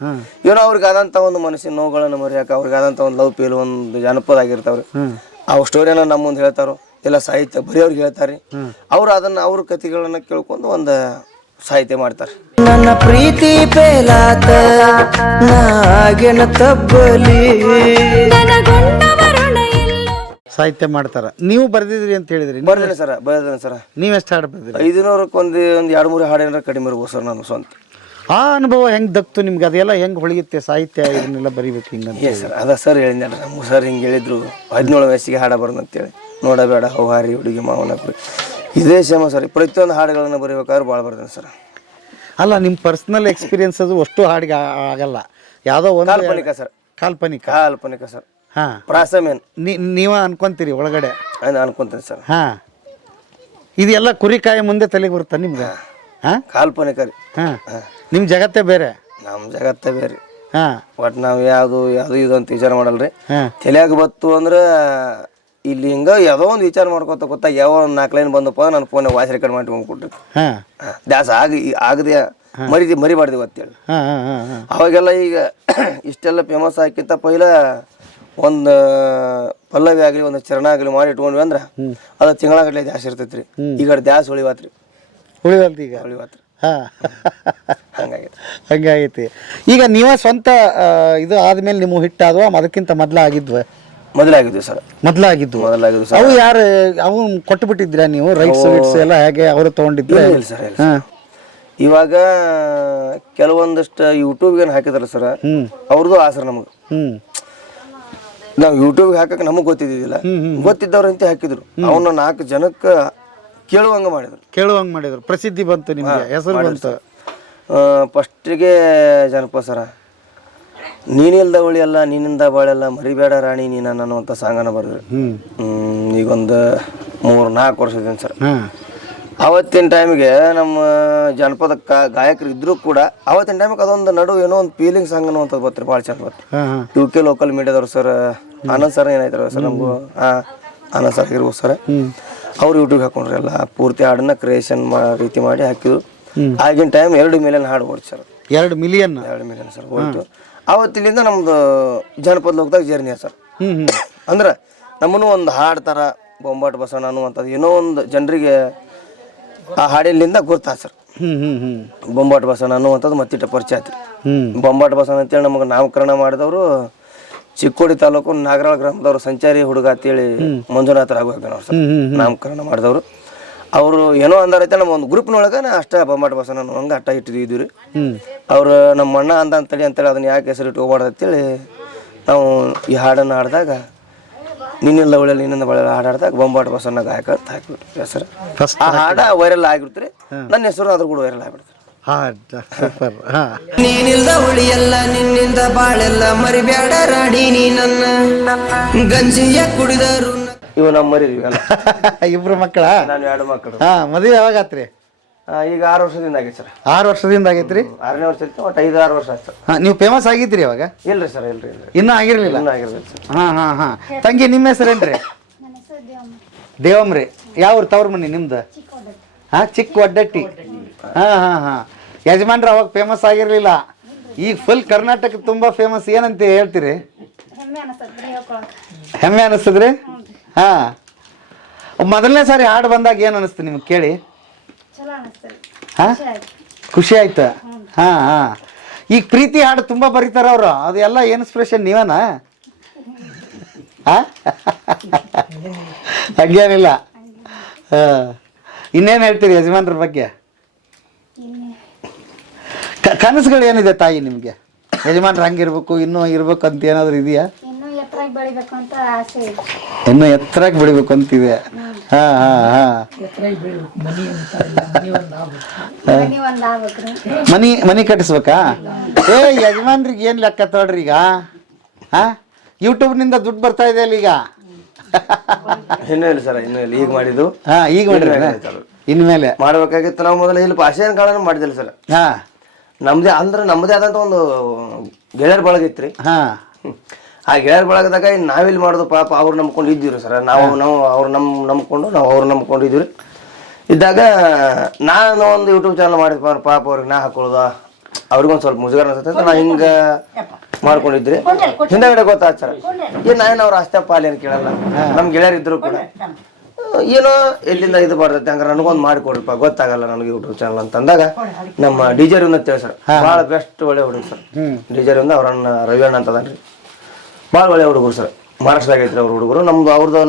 ಏನೋ ಅವ್ರಿಗೆ ಆದಂಥ ಒಂದು ಮನಸ್ಸಿನ ನೋವುಗಳನ್ನ ಮರಿಯಾಕ, ಅವ್ರಿಗೆ ಆದಂಥ ಒಂದು ಲವ್ ಫೀಲ್, ಒಂದು ಜಾನಪದ ಆಗಿರ್ತಾವ್ರಿ. ಆ ಸ್ಟೋರಿಯನ್ನ ನಮ್ಮ ಮುಂದೆ ಹೇಳ್ತಾರೋ, ಇಲ್ಲ ಸಾಹಿತ್ಯ ಬರೆಯವ್ರಿಗೆ ಹೇಳ್ತಾರೆ. ಅವ್ರು ಅದನ್ನ ಅವ್ರ ಕಥೆಗಳನ್ನ ಕೇಳ್ಕೊಂಡು ಒಂದು ಸಾಹಿತ್ಯ ಮಾಡ್ತಾರೆ. ನನ್ನ ಪ್ರೀತಿ ಬೇಲಾತ ನಾಗೆನ ತಬ್ಬಲಿ ಸಾಹಿತ್ಯ ಮಾಡ್ತಾರ. ನೀವು ಬರ್ದಿದ್ರಿ ಅಂತ ಹೇಳಿದ್ರಿ, ಬರ್ದೇನೆ ಸರ್, ಬರ್ದೇನೆ ಸರ್. ನೀವೆಷ್ಟು ಹಾಡು ಬರ್ದಿರಿ? 500ಕ್ಕೆ ಒಂದು 2-3 ಹಾಡು ಏನಾರ ಕಡಿಮೆ ಇರ್ಬೋದು ಸರ್ ನಾನು ಸ್ವಂತ. ಆ ಅನುಭವ ಹೆಂಗೆ ದಕ್ತು ನಿಮ್ಗೆ? ಅದೆಲ್ಲ ಹೆಂಗೆ ಹೊಳಿಯುತ್ತೆ ಸಾಹಿತ್ಯ ಇದನ್ನೆಲ್ಲ ಬರಿಬೇಕು ಹಿಂಗಂತ? ಸರ್ ಅದ ಸರ್ ಹೇಳಿದ್ನಲ್ಲ, ನಮ್ಮ ಸರ್ ಹಿಂಗೆ ಹೇಳಿದ್ರು 17 ವಯಸ್ಸಿಗೆ ಹಾಡ ಬರೋದು ಅಂತೇಳಿ. ನೋಡಬೇಡ ಹೌಹಾರಿ ಹುಡುಗಿ ಮಾವನ ಇದೇ ಸೇಮ ಸರ್. ಪ್ರತಿಯೊಂದು ಹಾಡುಗಳನ್ನು ಬರೀಬೇಕಾದ್ರೆ ಭಾಳ ಬರ್ದೇನೆ ಸರ್. ಅಲ್ಲ, ನಿಮ್ಮ ಪರ್ಸ್ನಲ್ ಎಕ್ಸ್ಪೀರಿಯನ್ಸ್ ಅದು ಅಷ್ಟು ಹಾಡಿಗೆ ಆಗಲ್ಲ, ಯಾವುದೋ ಒಂದು ಕಾಲ್ಪನಿಕ ಸರ್. ಕಾಲ್ಪನಿಕ ಸರ್. ಹಾಂ, ಪ್ರಾಸಮೇನ್ ನೀವ ಅನ್ಕೊಂತೀರಿ ಒಳಗಡೆ ಅನ್ಕೊಂತೀನಿ ಸರ್. ಹಾಂ, ಇದೆಲ್ಲ ಕುರಿಕಾಯಿ ಮುಂದೆ ತಲೆಗೆ ಬರುತ್ತಾ ನಿಮ್ಗೆ? ಹಾಂ, ಕಾಲ್ಪನಿಕ ರೀ. ಹಾಂ, ನಿಮ್ಮ ಜಗತ್ತೇ ಬೇರೆ, ನಮ್ಮ ಜಗತ್ತೇ ಬೇರೆ. ಹಾಂ. ಒಟ್ಟು ನಾವು ಯಾವುದು ಇದು ಅಂತ ವಿಚಾರ ಮಾಡಲ್ರಿ. ಹಾಂ. ತಲೆಯಾಗ ಬತ್ತು ಅಂದ್ರೆ ಇಲ್ಲಿ ಹಿಂಗ ಯಾವುದೋ ಒಂದು ವಿಚಾರ ಮಾಡ್ಕೊತ ಗೊತ್ತಾ ಯಾವ ಒಂದು 4 ಲೈನ್ ಬಂದಪ್ಪ ನನ್ನ ಫೋನ್ ವಾಯ್ಸ್ ರೆಕಾರ್ಡ್ ಮಾಡಿ ಹೋಗ್ಬಿಟ್ರಿ. ಹಾಂ, ದಾಸ ಆಗದೆ ಮರಿಬಾರ್ದು ಅಂತೇಳಿ. ಹಾಂ, ಹಾಂ, ಹಾಂ, ಹಾಂ. ಅವಾಗೆಲ್ಲ ಈಗ ಇಷ್ಟೆಲ್ಲ ಫೇಮಸ್ ಆಗಿಂತ ಪೈಲ ಒಂದು ಪಲ್ಲವಿ ಆಗಲಿ ಒಂದು ಚರಣ ಆಗಲಿ ಮಾಡಿ ಇಟ್ಕೊಂಡ್ವಿ ಅಂದ್ರೆ ಅದು ತಿಂಗಳಗಟ್ಲೆ ದ್ಯಾಸ್ ಇರ್ತೈತ್ರಿ. ಈಗ ದ್ಯಾಸ್ ಉಳಿವಾತ್ರಿ, ಉಳಿವಲ್ದು ಈಗ ಉಳಿವಾತ್ರಿ. ಹಾಂ, ಹಂಗಾಗೈತಿ. ಹಂಗಾಗೈತಿ. ಈಗ ನೀವ ಸ್ವಂತ ಇದು ಆದ್ಮೇಲೆ ನಿಮಗೆ ಹಿಟ್ಟಾದ್ವ ಅದಕ್ಕಿಂತ ಮೊದ್ಲ ಆಗಿದ್ವ? ಮೊದಲಾಗಿದ್ವಿ ಸರ್, ಮೊದಲಾಗಿದ್ವು ಸರ್. ಅವು ಯಾರು ಅವು ಕೊಟ್ಟು ಬಿಟ್ಟಿದ್ರಾ ನೀವು? ರೈಟ್ಸ್ ಗಿಟ್ಸ್ ಎಲ್ಲ ಹೇಗೆ ಅವರು ತಗೊಂಡಿದ್ರೆ? ಇಲ್ಲ ಸರ್, ಇಲ್ಲ. ಇವಾಗ ಕೆಲವೊಂದಷ್ಟು ಯೂಟ್ಯೂಬ್ಗೆ ಹಾಕಿದಾರ ಸರ್, ಅವ್ರದ್ದು ಆಸರ ನಮಗೆ. ನಾವು ಯೂಟ್ಯೂಬ್ಗೆ ಹಾಕಕ್ಕೆ ನಮಗೆ ಗೊತ್ತಿದ್ದಿಲ್ಲ, ಗೊತ್ತಿದ್ದವ್ರಂತ ಹಾಕಿದ್ರು. ಅವನ್ನ 4 ಜನಕ್ಕೆ ಕೇಳುವಂಗೆ ಮಾಡಿದ್ರು. ಪ್ರಸಿದ್ಧಿ ಬಂತು, ನಿಮಗೆ ಹೆಸರು ಬಂತು. ಫಸ್ಟಿಗೆ ಜನಪದ ಸರ, ನೀನಿಲ್ದ ಉಳಿಯಲ್ಲ ನೀನಿಂದ ಬಾಳೆಲ್ಲ ಮರಿಬೇಡ ರಾಣಿ ನೀನ ಅನ್ನುವಂಥ ಸಾಂಗನ ಬರೆದ್ರು. ಈಗೊಂದು 3-4 ವರ್ಷದಿಂದ ಸರ್. ಅವತ್ತಿನ ಟೈಮಿಗೆ ನಮ್ಮ ಜನಪದ ಗಾಯಕರು ಇದ್ರೂ ಕೂಡ ಅವತ್ತಿನ ಟೈಮಿಗೆ ಅದೊಂದು ನಡು ಏನೋ ಒಂದು ಫೀಲಿಂಗ್ ಸಾಂಗ್ ಅನ್ನುವಂಥದ್ದು ಬರ್ತಾರೆ, ಭಾಳ ಚಂದ ಬರ್ತಾರೆ. UK ಲೋಕಲ್ ಮೀಡಿಯಾದವ್ರು ಸರ್, ಆನಂದ್ ಸರ್ ಏನಾಯ್ತಾರ ಸರ್, ನಮಗೂ ಆನಂದ್ ಸರ್ ಆಗಿರ್ಬೋದು ಸರ್. ಅವ್ರು ಯೂಟ್ಯೂಬ್ಗೆ ಹಾಕೊಂಡ್ರಿ ಎಲ್ಲ ಪೂರ್ತಿ ಹಾಡನ್ನ ಕ್ರಿಯೇಷನ್ ರೀತಿ ಮಾಡಿ ಹಾಕಿದ್ರು. ಆಗಿನ ಟೈಮ್ 2 ಮಿಲಿಯನ್ ಹಾಡು ಓಡ್ತು ಸರ್. 2 ಮಿಲಿಯನ್ ಸರ್ ಓಡ್ತು. ಅವತ್ತಿನಿಂದ ನಮ್ದು ಜನಪದ ಲೋಕದಾಗ ಜರ್ನಿ ಸರ್. ಅಂದ್ರೆ ನಮ್ಮನ್ನು ಒಂದು ಹಾಡ್ತಾರ ಬೊಂಬಾಟ್ ಬಸವಣ್ಣ ಅನ್ನುವಂಥದ್ದು ಏನೋ ಒಂದು ಜನರಿಗೆ ಆ ಹಾಡಿನಿಂದ ಗುರ್ತಾದ ಸರ್. ಬೊಂಬಾಟ್ ಬಸವಣ್ಣ ಅನ್ನುವಂಥದ್ದು ಮತ್ತಿಟ್ಟ ಪರಿಚಯ ಆಯ್ತು. ಬೊಂಬಾಟ್ ಬಸವಣ್ಣ ಅಂತೇಳಿ ನಮಗೆ ನಾಮಕರಣ ಮಾಡಿದವರು ಚಿಕ್ಕೋಡಿ ತಾಲೂಕು ನಾಗರಾಳ ಗ್ರಾಮದವ್ರು, ಸಂಚಾರಿ ಹುಡುಗ ಅಂತೇಳಿ ಮಂಜುನಾಥ ರಾಘವೇಂದ್ರ ಸರ್ ನಾಮಕರಣ ಮಾಡಿದವರು. ಅವರು ಏನೋ ಅಂದಾರೈತೆ ನಮ್ಮ ಒಂದು ಗ್ರೂಪ್ನೊಳಗೆ ಅಷ್ಟ ಬೊಂಬಾಟ್ ಬಸವಣ್ಣ ಅನ್ನುವಂಗೆ ಅಟ್ಟ ಇಟ್ಟಿದ್ದೀವಿ ರೀ. ಅವ್ರು ನಮ್ಮ ಅಣ್ಣ ಅಂದ ಅಂತೇಳಿ ಅದನ್ನ ಯಾಕೆ ಹೆಸರು ಇಟ್ಟು ಹೋಗ್ಬಾರ್ದು ಅಂತೇಳಿ ನಾವು ಈ ಹಾಡನ್ನು ಹಾಡಿದಾಗ ನಿನ್ನೆಲ್ಲ ಒಳ್ಳೆ ನಿನ್ನಿಂದ ಬಳೆ ಹಾಡಾಡ್ದಾಗ ಬೊಂಬಾಟ್ ಬಸವಣ್ಣ ಗಾಯಕ ಅಂತ ಹಾಕ್ಬಿಟ್ರಿ ಹೆಸರು. ಆ ಹಾಡ ವೈರಲ್ ಆಗಿಬಿಡ್ತೀರಿ, ನನ್ನ ಹೆಸರು ಅದ್ರ ಕೂಡ ವೈರಲ್ ಆಗಿಬಿಡ್ತಾರೆ. ನೀನಿಲ್ದ ಉಳಿಯಲ್ಲ ನಿನ್ನಿಂದ ಬಾಳೆಲ್ಲ ಮರಿಬೇಡ ರಾಣಿ ನೀ ನನ್ನ ಗಂಜಿಯ ಕುಡಿದರು. ಇವು ನಮ್ಮ ಮರಿ ಇಬ್ರು ಮಕ್ಕಳ? ನಾನು 2 ಮಕ್ಕಳು. ಮದುವೆ ಯಾವಾಗ ಆತ್ರಿ? ಈಗ 6 ವರ್ಷದಿಂದ ಆಗೈತೆ ಸರ್. 6 ವರ್ಷದಿಂದ ಆಗೈತ್ರಿ? 6ನೇ ವರ್ಷ ಇತ್ತು, ಒಟ್ಟು 5-6 ವರ್ಷ ಆಯ್ತು ಸರ್. ನೀವು ಫೇಮಸ್ ಆಗಿದ್ರಿ ಅವಾಗ? ಇಲ್ರಿ ಸರ್, ಇಲ್ರಿ. ಇನ್ನೂ ಆಗಿರ್ಲಿಲ್ಲ? ಆಗಿರ್ಬೇಕು ಸರ್. ತಂಗಿ ನಿಮ್ಮ ಹೆಸರೇನ್ರಿ? ದೇವಮ್ರಿ. ಯಾವ ತವ್ರ ಮನಿ ನಿಮ್ದು? ಚಿಕ್ಕ ಒಡ್ಡಟ್ಟಿ. ಯಜಮಾನ್ರ ಅವಾಗ ಫೇಮಸ್ ಆಗಿರ್ಲಿಲ್ಲ, ಈಗ ಫುಲ್ ಕರ್ನಾಟಕ ತುಂಬಾ ಫೇಮಸ್. ಏನಂತ ಹೇಳ್ತೀರಿ? ಹೆಮ್ಮೆ ಅನಿಸ್ತದ್ರಿ? ಮೊದಲನೇ ಸಾರಿ ಹಾಡು ಬಂದಾಗ ಏನ್ ಅನಿಸ್ತು ನಿಮ್ಗೆ ಕೇಳಿ? ಖುಷಿ ಆಯ್ತು. ಈಗ ಪ್ರೀತಿ ಹಾಡು ತುಂಬಾ ಬರೀತಾರ ಅವ್ರು, ಅದು ಎಲ್ಲ ಇನ್ಸ್ಪಿರೇಷನ್ ನೀವೇನಾ? ಹಂಗೇನಿಲ್ಲ. ಇನ್ನೇನು ಹೇಳ್ತೀರಿ ಯಜಮಾನ್ರ ಬಗ್ಗೆ? ಕನಸುಗಳು ಏನಿದೆ ತಾಯಿ ನಿಮ್ಗೆ? ಯಜಮಾನ್ರ ಹಂಗಿರ್ಬೇಕು, ಇನ್ನೂ ಇರ್ಬೇಕು ಅಂತ ಏನಾದ್ರು ಇದೆಯಾ? ಇನ್ನು ಎತ್ತರಾಗಿ ಬೆಳಿಬೇಕು ಅಂತಿದೆ. ಮನಿ ಕಟ್ಟಿಸ್ಬೇಕಾ? ಯಜಮಾನ್ರಿಗೆ ಏನ್ ಲೆಕ್ಕ ತೋಡ್ರಿ ಈಗ? ಯೂಟ್ಯೂಬ್ನಿಂದ ದುಡ್ಡು ಬರ್ತಾ ಇದೆ ಅಲ್ಲ ಈಗ? ಇನ್ನೂ ಇಲ್ಲ ಸರ್, ಇನ್ನೂ ಇಲ್ಲ. ಈಗ ಮಾಡಿದ್ದು. ಈಗ ಮಾಡಿದ್ರೆ ಇನ್ಮೇಲೆ ಮಾಡ್ಬೇಕಾಗಿತ್ತು. ನಾವು ಮೊದಲು ಇಲ್ಲಿ ಭಾಷೆನ ಕಾಳನ್ನು ಮಾಡಿದಿಲ್ಲ ಸರ್. ನಮ್ಮದೇ ಆದಂತ ಒಂದು ಗೆಳೆಯರ ಬಳಗ ಇತ್ರಿ. ಆ ಗೆಳೆಯರ ಬಳಗದಾಗ ನಾವಿಲ್ಲಿ ಮಾಡೋದು ಪಾಪ ಅವ್ರು ನಂಬ್ಕೊಂಡು ಇದ್ದೀವ್ರಿ ಸರ್. ನಾವು ಅವ್ರು ನಂಬ್ಕೊಂಡು ನಾವು ಅವ್ರು ನಂಬ್ಕೊಂಡಿದ್ದೀವ್ರಿ. ಇದ್ದಾಗ ನಾನು ಒಂದು ಯೂಟ್ಯೂಬ್ ಚಾನಲ್ ಮಾಡಿದ ಪಾಪ ಅವ್ರಿಗೆ ನಾ ಹಾಕೊಳ್ಳೋದ ಅವ್ರಿಗೊಂದು ಸ್ವಲ್ಪ ಮುಜುಗರ ಅನ್ಸುತ್ತೆ. ನಾ ಹಿಂಗ ಮಾಡ್ಕೊಂಡಿದ್ರಿ. ಹಿಂದಗಡೆ ಗೊತ್ತಾಯ್ತು ಸರ್, ನಾನು ಅವ್ರ ಆಸ್ತಿ ಪಾಲ್ ಏನು ಕೇಳಲ್ಲ. ನಮ್ಮ ಗೆಳೆಯರು ಇದ್ರು ಕೂಡ ಏನೋ ಎಲ್ಲಿಂದ ಇದು ಬರ್ತೈತೆ ಹಂಗಾರೆ ನನಗೊಂದು ಮಾಡಿಕೊಡ್ರಿಪ್ಪ, ಗೊತ್ತಾಗಲ್ಲ ನನಗೆ ಯೂಟ್ಯೂಬ್ ಚಾನಲ್ ಅಂತ ಅಂದಾಗ ನಮ್ಮ DJ ರವಿಂದ ಅಂತೇಳಿ ಸರ್, ಭಾಳ ಬೆಸ್ಟ್ ಒಳ್ಳೆ ಹುಡುಗ ಸರ್. DJ ರವಿಂದ ಅವ್ರನ್ನ ರವಿಯಣ್ಣ ಅಂತದನ್ರಿ, ಭಾಳ ಒಳ್ಳೆ ಹುಡುಗರು ಸರ್. ಮಹಾರಾಷ್ಟ್ರದಾಗ ಐತ್ರಿ ಅವ್ರ ಹುಡುಗರು.